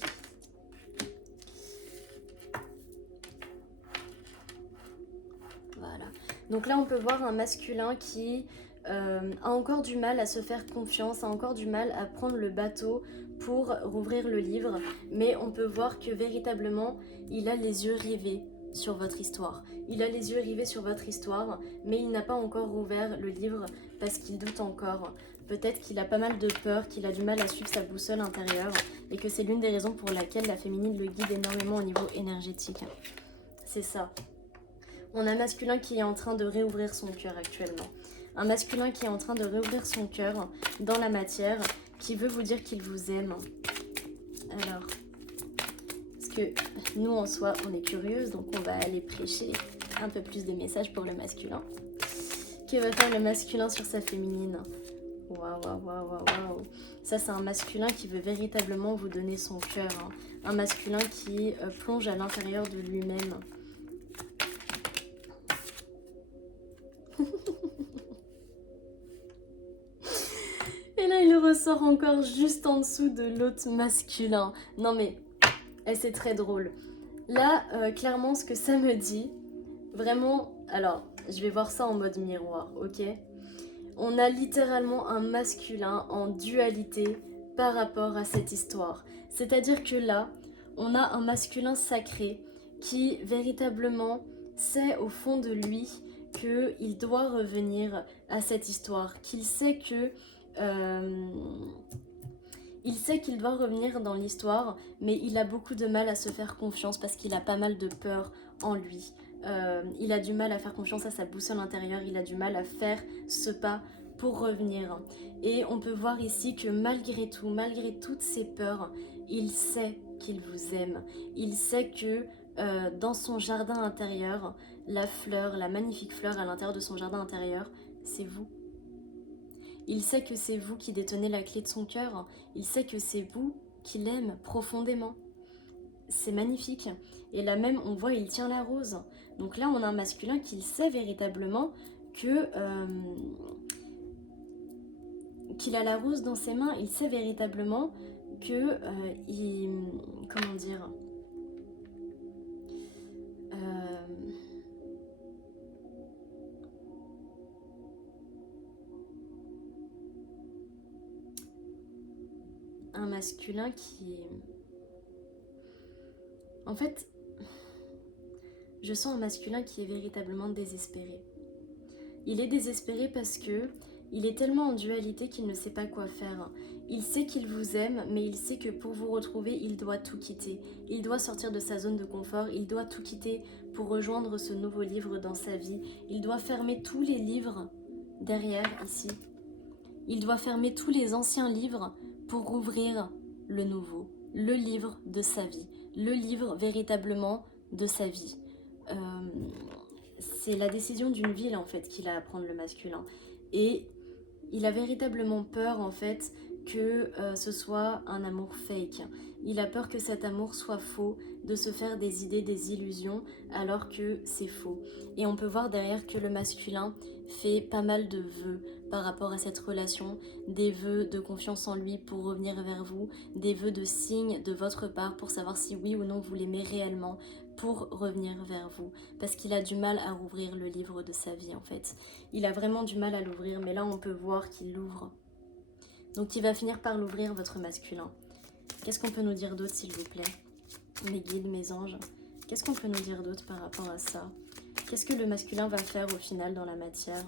Voilà. Donc là, on peut voir un masculin qui a encore du mal à se faire confiance, a encore du mal à prendre le bateau pour rouvrir le livre. Mais on peut voir que véritablement, il a les yeux rivés sur votre histoire. Il a les yeux rivés sur votre histoire, mais il n'a pas encore rouvert le livre parce qu'il doute encore. Peut-être qu'il a pas mal de peur, qu'il a du mal à suivre sa boussole intérieure et que c'est l'une des raisons pour laquelle la féminine le guide énormément au niveau énergétique. C'est ça. On a un masculin qui est en train de réouvrir son cœur actuellement. Un masculin qui est en train de réouvrir son cœur dans la matière, qui veut vous dire qu'il vous aime. Alors, parce que nous en soi, on est curieuse, donc on va aller prêcher un peu plus de messages pour le masculin. Que va faire le masculin sur sa féminine? Waouh, waouh, waouh, waouh, waouh. Ça, c'est un masculin qui veut véritablement vous donner son cœur. Hein. Un masculin qui plonge à l'intérieur de lui-même. Et là, il ressort encore juste en dessous de l'autre masculin. Non mais, c'est très drôle. Là, clairement, ce que ça me dit, vraiment... Alors, je vais voir ça en mode miroir, ok? On a littéralement un masculin en dualité par rapport à cette histoire. C'est-à-dire que là, on a un masculin sacré qui véritablement sait au fond de lui qu'il doit revenir à cette histoire, qu'il sait que... il sait qu'il doit revenir dans l'histoire, mais il a beaucoup de mal à se faire confiance parce qu'il a pas mal de peur en lui. Il a du mal à faire confiance à sa boussole intérieure, il a du mal à faire ce pas pour revenir. Et on peut voir ici que malgré tout, malgré toutes ses peurs, il sait qu'il vous aime. Il sait que dans son jardin intérieur, la fleur, la magnifique fleur à l'intérieur de son jardin intérieur, c'est vous. Il sait que c'est vous qui détenez la clé de son cœur. Il sait que c'est vous qui l'aime profondément. C'est magnifique. Et là même, on voit, il tient la rose. Donc là, on a un masculin qui sait véritablement que qu'il a la rose dans ses mains. Il sait véritablement que comment dire, un masculin qui... En fait, je sens un masculin qui est véritablement désespéré. Il est désespéré parce que il est tellement en dualité qu'il ne sait pas quoi faire. Il sait qu'il vous aime, mais il sait que pour vous retrouver, il doit tout quitter. Il doit sortir de sa zone de confort, il doit tout quitter pour rejoindre ce nouveau livre dans sa vie. Il doit fermer tous les livres derrière, ici. Il doit fermer tous les anciens livres pour ouvrir le nouveau, le livre de sa vie, le livre véritablement de sa vie. C'est la décision d'une vie là, en fait qu'il a à prendre le masculin. Et il a véritablement peur en fait que ce soit un amour fake. Il a peur que cet amour soit faux, de se faire des idées, des illusions, alors que c'est faux. Et on peut voir derrière que le masculin fait pas mal de vœux par rapport à cette relation, des vœux de confiance en lui pour revenir vers vous, des vœux de signes de votre part pour savoir si oui ou non vous l'aimez réellement, pour revenir vers vous, parce qu'il a du mal à rouvrir le livre de sa vie en fait. Il a vraiment du mal à l'ouvrir, mais là on peut voir qu'il l'ouvre. Donc il va finir par l'ouvrir, votre masculin. Qu'est-ce qu'on peut nous dire d'autre, s'il vous plaît? Mes guides, mes anges, qu'est-ce qu'on peut nous dire d'autre par rapport à ça? Qu'est-ce que le masculin va faire au final dans la matière?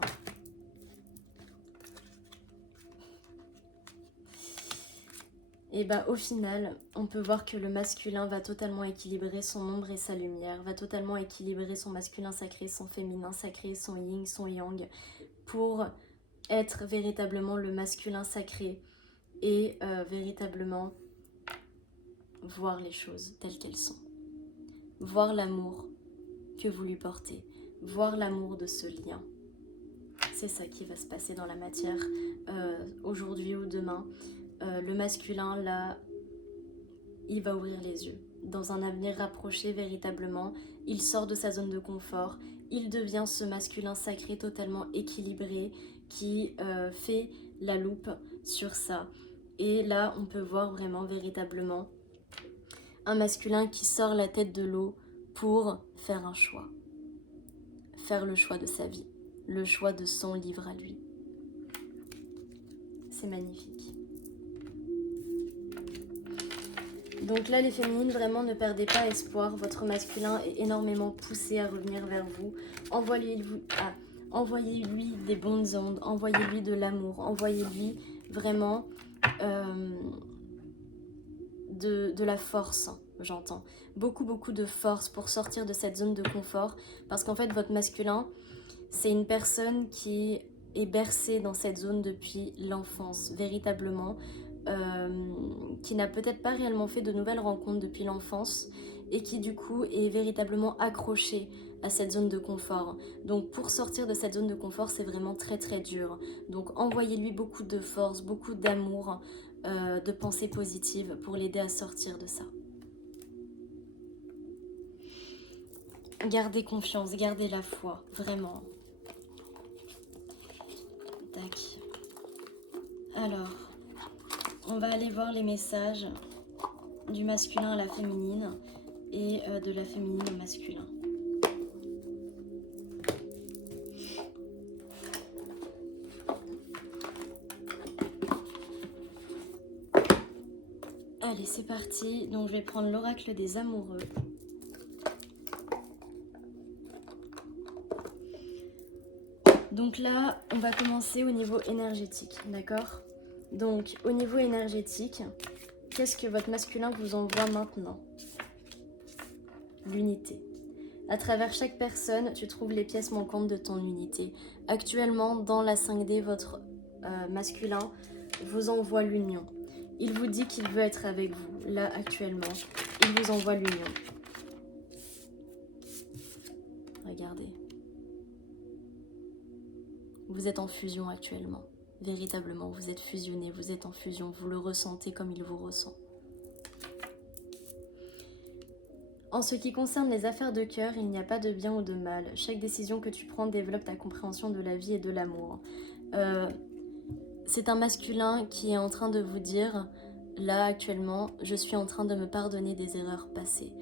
Et bah au final, on peut voir que le masculin va totalement équilibrer son ombre et sa lumière, va totalement équilibrer son masculin sacré, son féminin sacré, son yin, son yang, pour être véritablement le masculin sacré et véritablement voir les choses telles qu'elles sont. Voir l'amour que vous lui portez, voir l'amour de ce lien. C'est ça qui va se passer dans la matière aujourd'hui ou demain. Le masculin, là, il va ouvrir les yeux. Dans un avenir rapproché, véritablement, il sort de sa zone de confort. Il devient ce masculin sacré totalement équilibré qui fait la loupe sur ça. Et là, on peut voir vraiment, véritablement, un masculin qui sort la tête de l'eau pour faire un choix. Faire le choix de sa vie. Le choix de son livre à lui. C'est magnifique. Donc là, les féminines, vraiment, ne perdez pas espoir. Votre masculin est énormément poussé à revenir vers vous. Envoyez-lui des bonnes ondes, envoyez-lui de l'amour, envoyez-lui vraiment de la force, j'entends. Beaucoup de force pour sortir de cette zone de confort. Parce qu'en fait, votre masculin, c'est une personne qui est bercée dans cette zone depuis l'enfance, véritablement. Qui n'a peut-être pas réellement fait de nouvelles rencontres depuis l'enfance et qui du coup est véritablement accroché à cette zone de confort. Donc pour sortir de cette zone de confort, c'est vraiment très dur. Donc envoyez-lui beaucoup de force, beaucoup d'amour, de pensées positives pour l'aider à sortir de ça. Gardez confiance, gardez la foi, vraiment. Tac. Alors, on va aller voir les messages du masculin à la féminine et de la féminine au masculin. Allez, c'est parti. Donc, je vais prendre l'oracle des amoureux. Donc là, on va commencer au niveau énergétique, d'accord ? Donc, au niveau énergétique, qu'est-ce que votre masculin vous envoie maintenant? L'unité. À travers chaque personne, tu trouves les pièces manquantes de ton unité. Actuellement, dans la 5D, votre masculin vous envoie l'union. Il vous dit qu'il veut être avec vous. Là, actuellement, il vous envoie l'union. Regardez. Vous êtes en fusion actuellement. Véritablement, vous êtes fusionnés, vous êtes en fusion, vous le ressentez comme il vous ressent. En ce qui concerne les affaires de cœur, il n'y a pas de bien ou de mal. Chaque décision que tu prends développe ta compréhension de la vie et de l'amour. C'est un masculin qui est en train de vous dire, là actuellement, je suis en train de me pardonner des erreurs passées.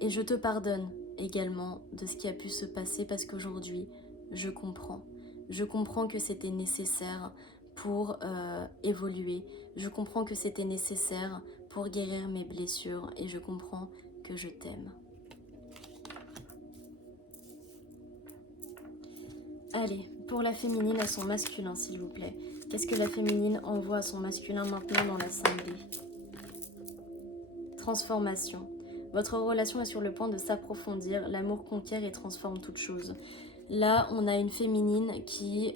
Et je te pardonne également de ce qui a pu se passer parce qu'aujourd'hui, je comprends. Je comprends que c'était nécessaire pour évoluer. Je comprends que c'était nécessaire pour guérir mes blessures et je comprends que je t'aime. Allez, pour la féminine à son masculin, s'il vous plaît. Qu'est-ce que la féminine envoie à son masculin maintenant dans la 5D? Transformation. Votre relation est sur le point de s'approfondir. L'amour conquiert et transforme toute chose. Là, on a une féminine qui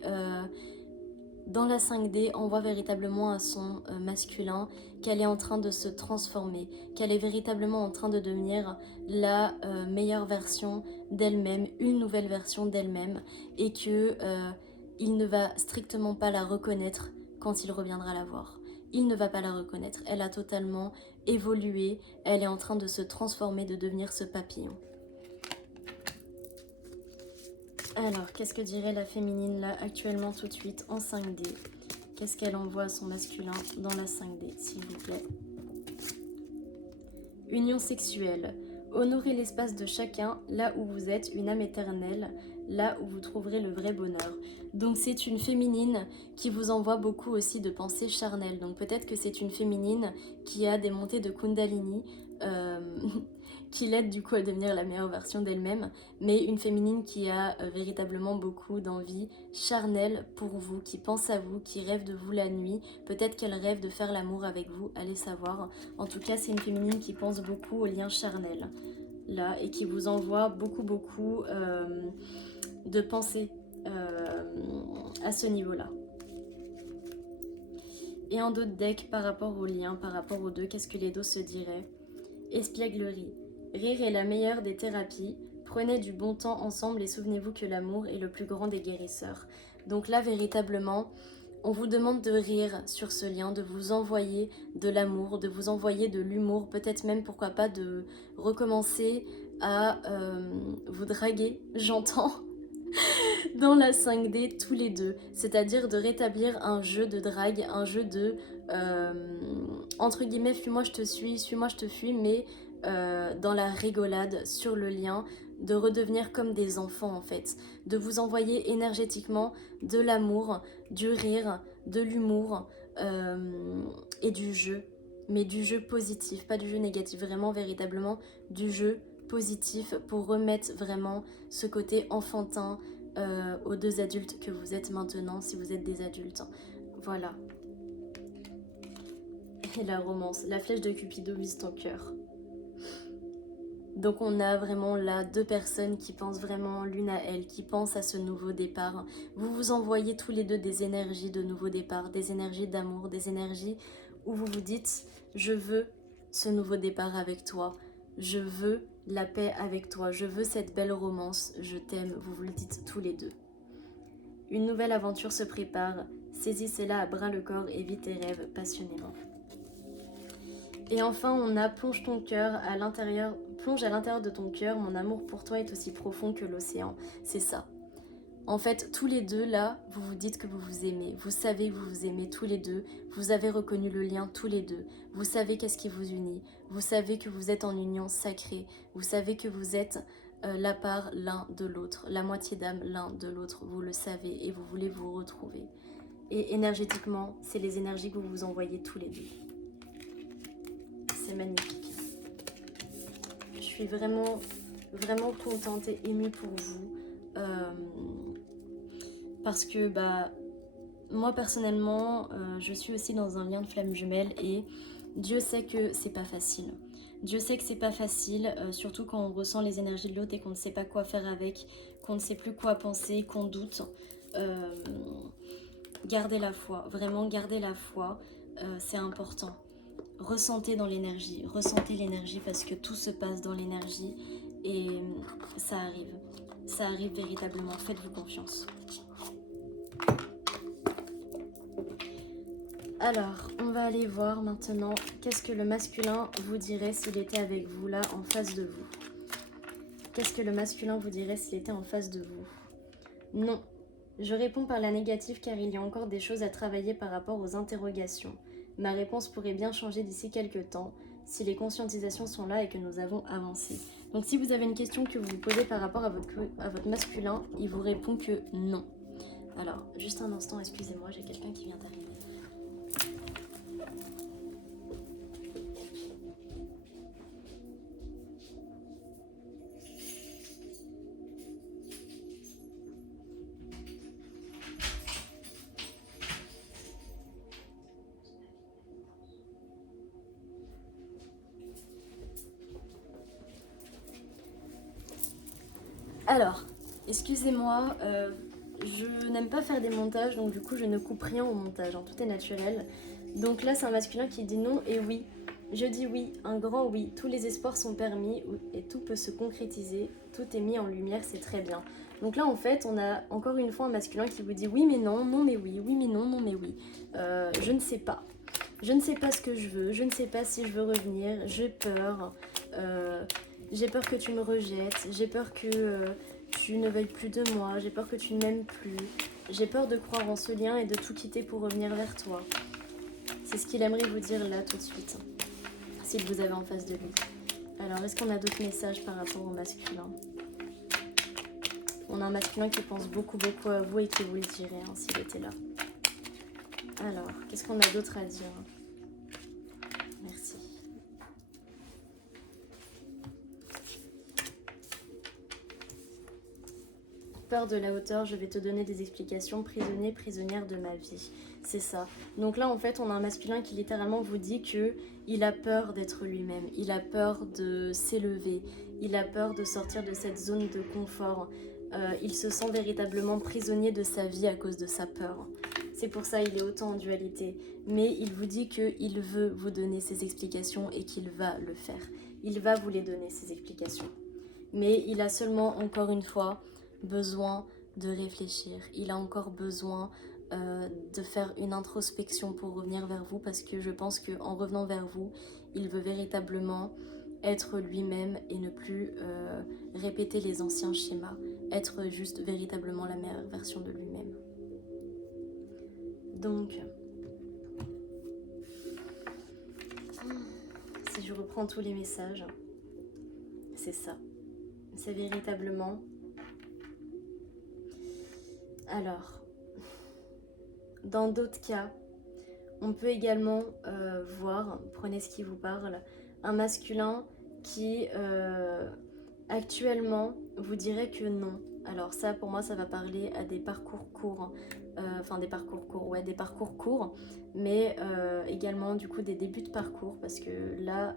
dans la 5D, on voit véritablement à son masculin qu'elle est en train de se transformer, qu'elle est véritablement en train de devenir la meilleure version d'elle-même, une nouvelle version d'elle-même, et que il ne va strictement pas la reconnaître quand il reviendra la voir. Il ne va pas la reconnaître. Elle a totalement évolué, elle est en train de se transformer, de devenir ce papillon. Alors, qu'est-ce que dirait la féminine là, actuellement, tout de suite, en 5D? Qu'est-ce qu'elle envoie à son masculin dans la 5D, s'il vous plaît? Union sexuelle. Honorez l'espace de chacun, là où vous êtes, une âme éternelle, là où vous trouverez le vrai bonheur. Donc c'est une féminine qui vous envoie beaucoup aussi de pensées charnelles. Donc peut-être que c'est une féminine qui a des montées de Kundalini, qui l'aide du coup à devenir la meilleure version d'elle-même, mais une féminine qui a véritablement beaucoup d'envie charnelle pour vous, qui pense à vous, qui rêve de vous la nuit. Peut-être qu'elle rêve de faire l'amour avec vous, allez savoir. En tout cas, c'est une féminine qui pense beaucoup aux liens charnels, là, et qui vous envoie beaucoup de pensées à ce niveau-là. Et en d'autres decks, par rapport aux liens, par rapport aux deux, qu'est-ce que les dos se diraient? Espièglerie. Rire est la meilleure des thérapies. Prenez du bon temps ensemble et souvenez-vous que l'amour est le plus grand des guérisseurs. Donc là, véritablement, on vous demande de rire sur ce lien, de vous envoyer de l'amour, de vous envoyer de l'humour, peut-être même, pourquoi pas, de recommencer à vous draguer, j'entends, dans la 5D tous les deux. C'est-à-dire de rétablir un jeu de drague, un jeu de, entre guillemets, fuis-moi je te suis, suis-moi je te fuis, mais dans la rigolade, sur le lien, de redevenir comme des enfants en fait, de vous envoyer énergétiquement de l'amour, du rire, de l'humour et du jeu, mais du jeu positif, pas du jeu négatif, vraiment véritablement du jeu positif pour remettre vraiment ce côté enfantin aux deux adultes que vous êtes maintenant, si vous êtes des adultes. Voilà. Et la romance, la flèche de Cupido vise ton cœur. Donc on a vraiment là deux personnes qui pensent vraiment l'une à elle, qui pensent à ce nouveau départ. Vous vous envoyez tous les deux des énergies de nouveau départ, des énergies d'amour, des énergies où vous vous dites « je veux ce nouveau départ avec toi, je veux la paix avec toi, je veux cette belle romance, je t'aime », vous vous le dites tous les deux. Une nouvelle aventure se prépare, saisissez-la à bras le corps et vis tes rêves passionnément. Et enfin, on a plonge ton cœur à l'intérieur, plonge à l'intérieur de ton cœur, mon amour pour toi est aussi profond que l'océan. C'est ça. En fait, tous les deux, là, vous vous dites que vous vous aimez. Vous savez que vous vous aimez tous les deux. Vous avez reconnu le lien tous les deux. Vous savez qu'est-ce qui vous unit. Vous savez que vous êtes en union sacrée. Vous savez que vous êtes la part l'un de l'autre, la moitié d'âme l'un de l'autre. Vous le savez et vous voulez vous retrouver. Et énergétiquement, c'est les énergies que vous vous envoyez tous les deux. C'est magnifique. Je suis vraiment contente et émue pour vous. Parce que moi personnellement, je suis aussi dans un lien de flamme jumelle et Dieu sait que c'est pas facile. Dieu sait que c'est pas facile, surtout quand on ressent les énergies de l'autre et qu'on ne sait pas quoi faire avec, qu'on ne sait plus quoi penser, qu'on doute. Gardez la foi, vraiment gardez la foi, c'est important. Ressentez dans l'énergie, ressentez l'énergie parce que tout se passe dans l'énergie et ça arrive véritablement, faites-vous confiance. Alors, on va aller voir maintenant qu'est-ce que le masculin vous dirait s'il était avec vous là, en face de vous. Qu'est-ce que le masculin vous dirait s'il était en face de vous? Non, je réponds par la négative car il y a encore des choses à travailler par rapport aux interrogations. Ma réponse pourrait bien changer d'ici quelques temps, si les conscientisations sont là et que nous avons avancé. Donc si vous avez une question que vous vous posez par rapport à votre masculin, il vous répond que non. Alors, juste un instant, excusez-moi, j'ai quelqu'un qui vient d'arriver. Alors, excusez-moi, je n'aime pas faire des montages, donc du coup je ne coupe rien au montage, hein, tout est naturel. Donc là c'est un masculin qui dit non et oui. Je dis oui, un grand oui, tous les espoirs sont permis et tout peut se concrétiser, tout est mis en lumière, c'est très bien. Donc là en fait on a encore une fois un masculin qui vous dit oui mais non, non mais oui, oui mais non, non mais oui. Je ne sais pas. Je ne sais pas ce que je veux, je ne sais pas si je veux revenir, j'ai peur que tu me rejettes, j'ai peur que tu ne veuilles plus de moi, j'ai peur que tu ne m'aimes plus, j'ai peur de croire en ce lien et de tout quitter pour revenir vers toi. C'est ce qu'il aimerait vous dire là tout de suite, s'il vous avez en face de lui. Alors, est-ce qu'on a d'autres messages par rapport au masculin? On a un masculin qui pense beaucoup, beaucoup à vous et qui vous le dirait hein, s'il était là. Alors, qu'est-ce qu'on a d'autre à dire? Merci. Peur de la hauteur, je vais te donner des explications, prisonnier, prisonnière de ma vie. C'est ça. Donc là, en fait, on a un masculin qui littéralement vous dit que il a peur d'être lui-même, il a peur de s'élever, il a peur de sortir de cette zone de confort. Il se sent véritablement prisonnier de sa vie à cause de sa peur. C'est pour ça qu'il est autant en dualité. Mais il vous dit qu'il veut vous donner ses explications et qu'il va le faire. Il va vous les donner, ces explications. Mais il a seulement, encore une fois, besoin de réfléchir. Il a encore besoin de faire une introspection pour revenir vers vous parce que je pense qu'en revenant vers vous, il veut véritablement être lui-même et ne plus répéter les anciens schémas, être juste véritablement la meilleure version de lui-même. Donc, si je reprends tous les messages, c'est ça. C'est véritablement... Alors, dans d'autres cas, on peut également voir, prenez ce qui vous parle, un masculin qui actuellement vous dirait que non. Alors ça, pour moi, ça va parler à des parcours courts, des parcours courts, mais également du coup des débuts de parcours, parce que là,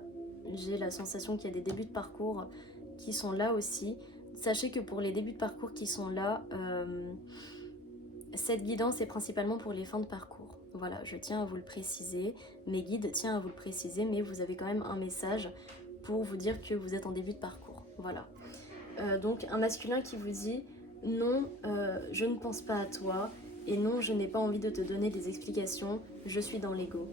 j'ai la sensation qu'il y a des débuts de parcours qui sont là aussi. Sachez que pour les débuts de parcours qui sont là, cette guidance est principalement pour les fins de parcours. Voilà, je tiens à vous le préciser, mes guides tiennent à vous le préciser, mais vous avez quand même un message pour vous dire que vous êtes en début de parcours. Voilà. Donc un masculin qui vous dit non, je ne pense pas à toi, et non, je n'ai pas envie de te donner des explications, je suis dans l'ego.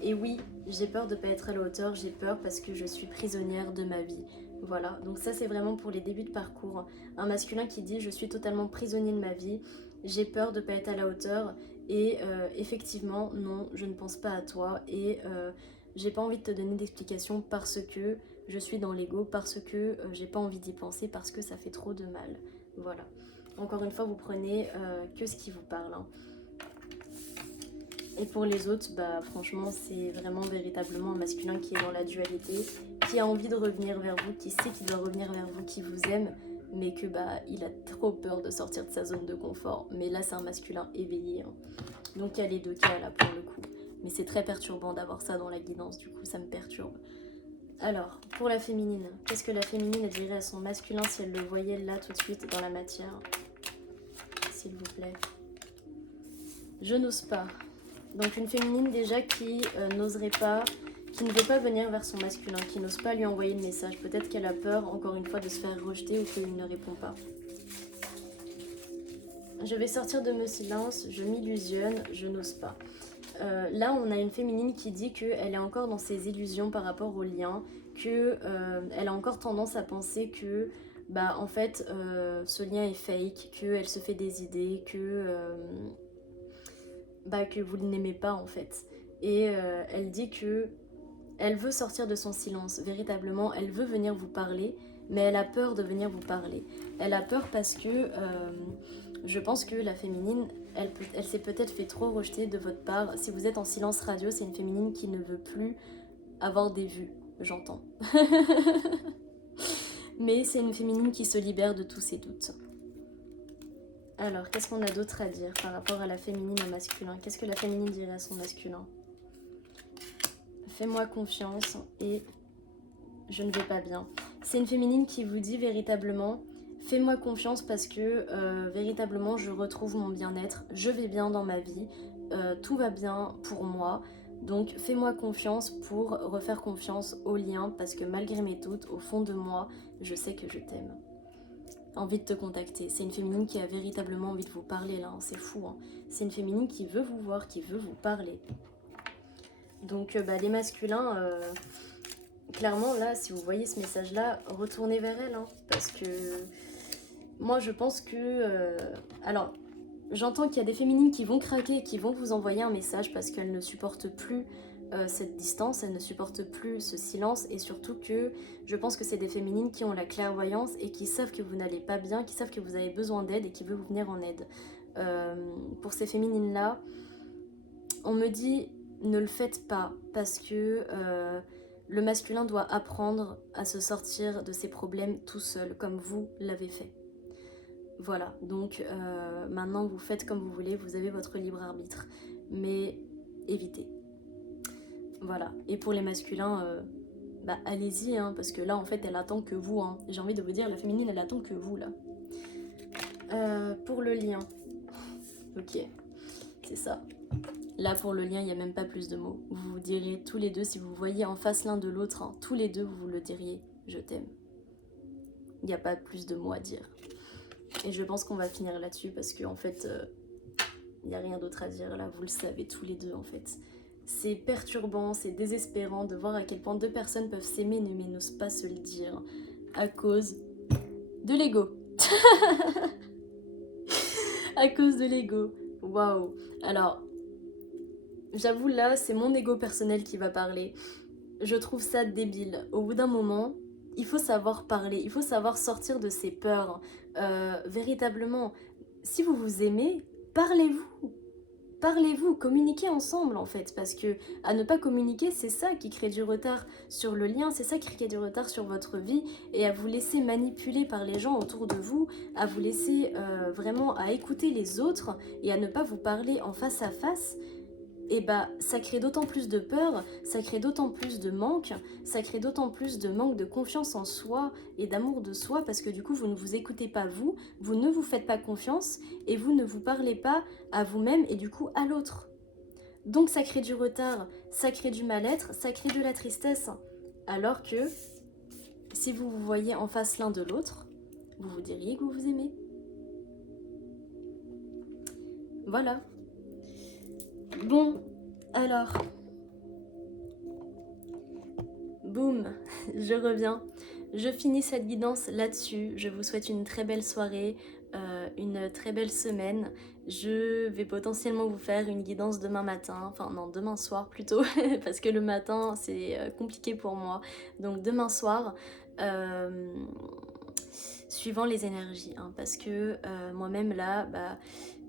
Et oui, j'ai peur de ne pas être à la hauteur, j'ai peur parce que je suis prisonnière de ma vie. Voilà, donc ça c'est vraiment pour les débuts de parcours. Un masculin qui dit je suis totalement prisonnier de ma vie, j'ai peur de ne pas être à la hauteur et effectivement non, je ne pense pas à toi et j'ai pas envie de te donner d'explications parce que je suis dans l'ego, parce que j'ai pas envie d'y penser, parce que ça fait trop de mal. Voilà. Encore une fois, vous prenez que ce qui vous parle. Hein. Et pour les autres, bah franchement, c'est vraiment véritablement un masculin qui est dans la dualité, qui a envie de revenir vers vous, qui sait qu'il doit revenir vers vous, qui vous aime, mais que bah il a trop peur de sortir de sa zone de confort. Mais là, c'est un masculin éveillé. Hein. Donc il y a les deux cas là pour le coup. Mais c'est très perturbant d'avoir ça dans la guidance, du coup ça me perturbe. Alors, pour la féminine, qu'est-ce que la féminine dirait à son masculin si elle le voyait là tout de suite dans la matière? S'il vous plaît. Je n'ose pas. Donc une féminine déjà qui n'oserait pas, qui ne veut pas venir vers son masculin, qui n'ose pas lui envoyer le message. Peut-être qu'elle a peur, encore une fois, de se faire rejeter ou qu'il ne répond pas. Je vais sortir de mon silence, je m'illusionne, je n'ose pas. Là, on a une féminine qui dit qu'elle est encore dans ses illusions par rapport au lien, qu'elle a encore tendance à penser que, bah, en fait, ce lien est fake, qu'elle se fait des idées, que vous ne l'aimez pas, en fait. Et elle dit que elle veut sortir de son silence, véritablement, elle veut venir vous parler, mais elle a peur de venir vous parler. Elle a peur parce que je pense que la féminine, elle s'est peut-être fait trop rejeter de votre part. Si vous êtes en silence radio, c'est une féminine qui ne veut plus avoir des vues, j'entends. Mais c'est une féminine qui se libère de tous ses doutes. Alors, qu'est-ce qu'on a d'autre à dire par rapport à la féminine au masculin? Qu'est-ce que la féminine dirait à son masculin? Fais-moi confiance et je ne vais pas bien. C'est une féminine qui vous dit véritablement, Fais-moi confiance parce que véritablement je retrouve mon bien-être, je vais bien dans ma vie, tout va bien pour moi. Donc fais-moi confiance pour refaire confiance au lien parce que malgré mes doutes, au fond de moi, je sais que je t'aime. Envie de te contacter. C'est une féminine qui a véritablement envie de vous parler là, hein. C'est fou. Hein. C'est une féminine qui veut vous voir, qui veut vous parler. Donc les masculins, clairement là, si vous voyez ce message-là, retournez vers elle. Hein, parce que moi je pense que... alors, j'entends qu'il y a des féminines qui vont craquer, qui vont vous envoyer un message parce qu'elles ne supportent plus cette distance, elles ne supportent plus ce silence et surtout que je pense que c'est des féminines qui ont la clairvoyance et qui savent que vous n'allez pas bien, qui savent que vous avez besoin d'aide et qui veulent vous venir en aide. Pour ces féminines-là, on me dit ne le faites pas parce que le masculin doit apprendre à se sortir de ses problèmes tout seul comme vous l'avez fait. Voilà, donc maintenant vous faites comme vous voulez, vous avez votre libre arbitre, mais évitez. Voilà, et pour les masculins, allez-y, hein, parce que là en fait elle attend que vous, hein. J'ai envie de vous dire, la féminine elle attend que vous là. Pour le lien, ok, c'est ça. Là pour le lien il n'y a même pas plus de mots, vous vous direz tous les deux, si vous voyez en face l'un de l'autre, hein, tous les deux vous le diriez, je t'aime. Il n'y a pas plus de mots à dire. Et je pense qu'on va finir là-dessus parce qu'en fait, il n'y a rien d'autre à dire là, vous le savez tous les deux en fait. C'est perturbant, c'est désespérant de voir à quel point deux personnes peuvent s'aimer mais n'osent pas se le dire à cause de l'ego. À cause de l'ego. Waouh. Alors, j'avoue là, c'est mon ego personnel qui va parler. Je trouve ça débile. Au bout d'un moment, il faut savoir parler, il faut savoir sortir de ses peurs. Véritablement, si vous vous aimez, parlez-vous. Parlez-vous, communiquez ensemble en fait, parce que à ne pas communiquer, c'est ça qui crée du retard sur le lien, c'est ça qui crée du retard sur votre vie, et à vous laisser manipuler par les gens autour de vous, à vous laisser vraiment à écouter les autres et à ne pas vous parler en face à face, et ça crée d'autant plus de peur, ça crée d'autant plus de manque, ça crée d'autant plus de manque de confiance en soi et d'amour de soi parce que du coup vous ne vous écoutez pas vous ne vous faites pas confiance et vous ne vous parlez pas à vous-même et du coup à l'autre. Donc ça crée du retard, ça crée du mal-être, ça crée de la tristesse. Alors que si vous vous voyez en face l'un de l'autre, vous vous diriez que vous vous aimez. Voilà. Bon, alors, boum, je reviens. Je finis cette guidance là-dessus. Je vous souhaite une très belle soirée, une très belle semaine. Je vais potentiellement vous faire une guidance demain matin, enfin non, demain soir plutôt, parce que le matin c'est compliqué pour moi. Donc demain soir, suivant les énergies, hein, parce que moi-même là,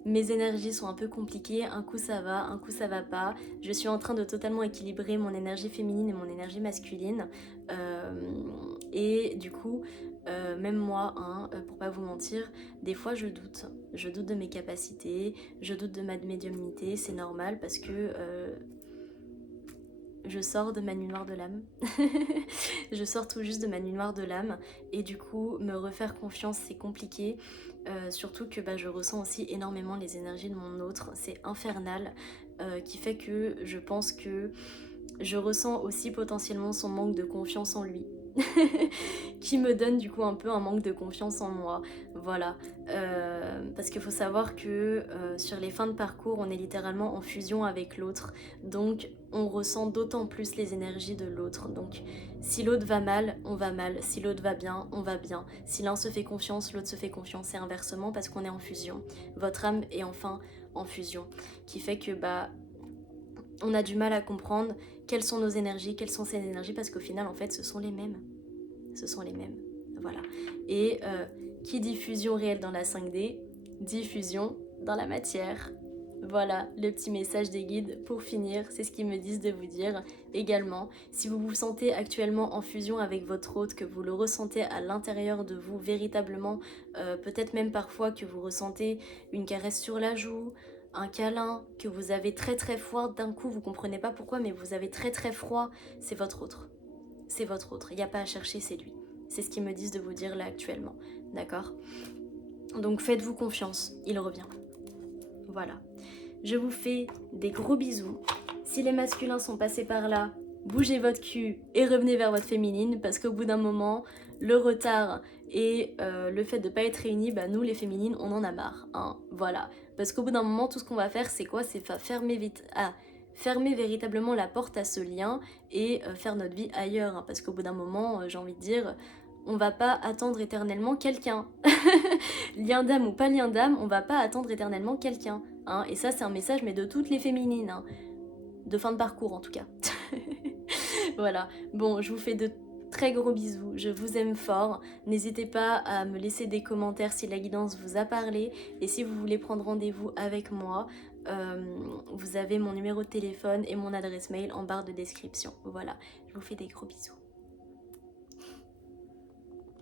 mes énergies sont un peu compliquées, un coup ça va, un coup ça va pas. Je suis en train de totalement équilibrer mon énergie féminine et mon énergie masculine. Et du coup, même moi, hein, pour pas vous mentir, des fois je doute. Je doute de mes capacités, je doute de ma médiumnité, c'est normal parce que je sors de ma nuit noire de l'âme. Je sors tout juste de ma nuit noire de l'âme et du coup, me refaire confiance, c'est compliqué. Surtout que je ressens aussi énormément les énergies de mon autre, c'est infernal, qui fait que je pense que je ressens aussi potentiellement son manque de confiance en lui. Qui me donne du coup un peu un manque de confiance en moi, voilà, parce qu'il faut savoir que sur les fins de parcours on est littéralement en fusion avec l'autre, donc on ressent d'autant plus les énergies de l'autre, donc si l'autre va mal, on va mal, si l'autre va bien, on va bien, si l'un se fait confiance, l'autre se fait confiance et inversement parce qu'on est en fusion, votre âme est enfin en fusion, qui fait que on a du mal à comprendre quelles sont nos énergies, quelles sont ces énergies, parce qu'au final, en fait, ce sont les mêmes. Ce sont les mêmes. Voilà. Et qui dit fusion réelle dans la 5D, dit fusion dans la matière. Voilà le petit message des guides pour finir, c'est ce qu'ils me disent de vous dire également. Si vous vous sentez actuellement en fusion avec votre hôte, que vous le ressentez à l'intérieur de vous véritablement, peut-être même parfois que vous ressentez une caresse sur la joue, un câlin, que vous avez très très froid d'un coup, vous comprenez pas pourquoi, mais vous avez très très froid, c'est votre autre. C'est votre autre, il n'y a pas à chercher, c'est lui. c'est ce qu'ils me disent de vous dire là actuellement, d'accord? Donc faites-vous confiance, il revient. Voilà. Je vous fais des gros bisous. Si les masculins sont passés par là, bougez votre cul et revenez vers votre féminine, parce qu'au bout d'un moment, le retard et le fait de ne pas être réunis, bah nous les féminines, on en a marre. Hein, voilà. Parce qu'au bout d'un moment, tout ce qu'on va faire, c'est quoi? C'est fermer vite. Fermer véritablement la porte à ce lien et faire notre vie ailleurs. Hein, parce qu'au bout d'un moment, j'ai envie de dire, on va pas attendre éternellement quelqu'un. Lien d'âme ou pas lien d'âme, on va pas attendre éternellement quelqu'un. Hein, et ça, c'est un message, mais de toutes les féminines. Hein, de fin de parcours, en tout cas. Voilà. Bon, je vous fais de très gros bisous. Je vous aime fort. N'hésitez pas à me laisser des commentaires si la guidance vous a parlé. Et si vous voulez prendre rendez-vous avec moi, vous avez mon numéro de téléphone et mon adresse mail en barre de description. Voilà. Je vous fais des gros bisous.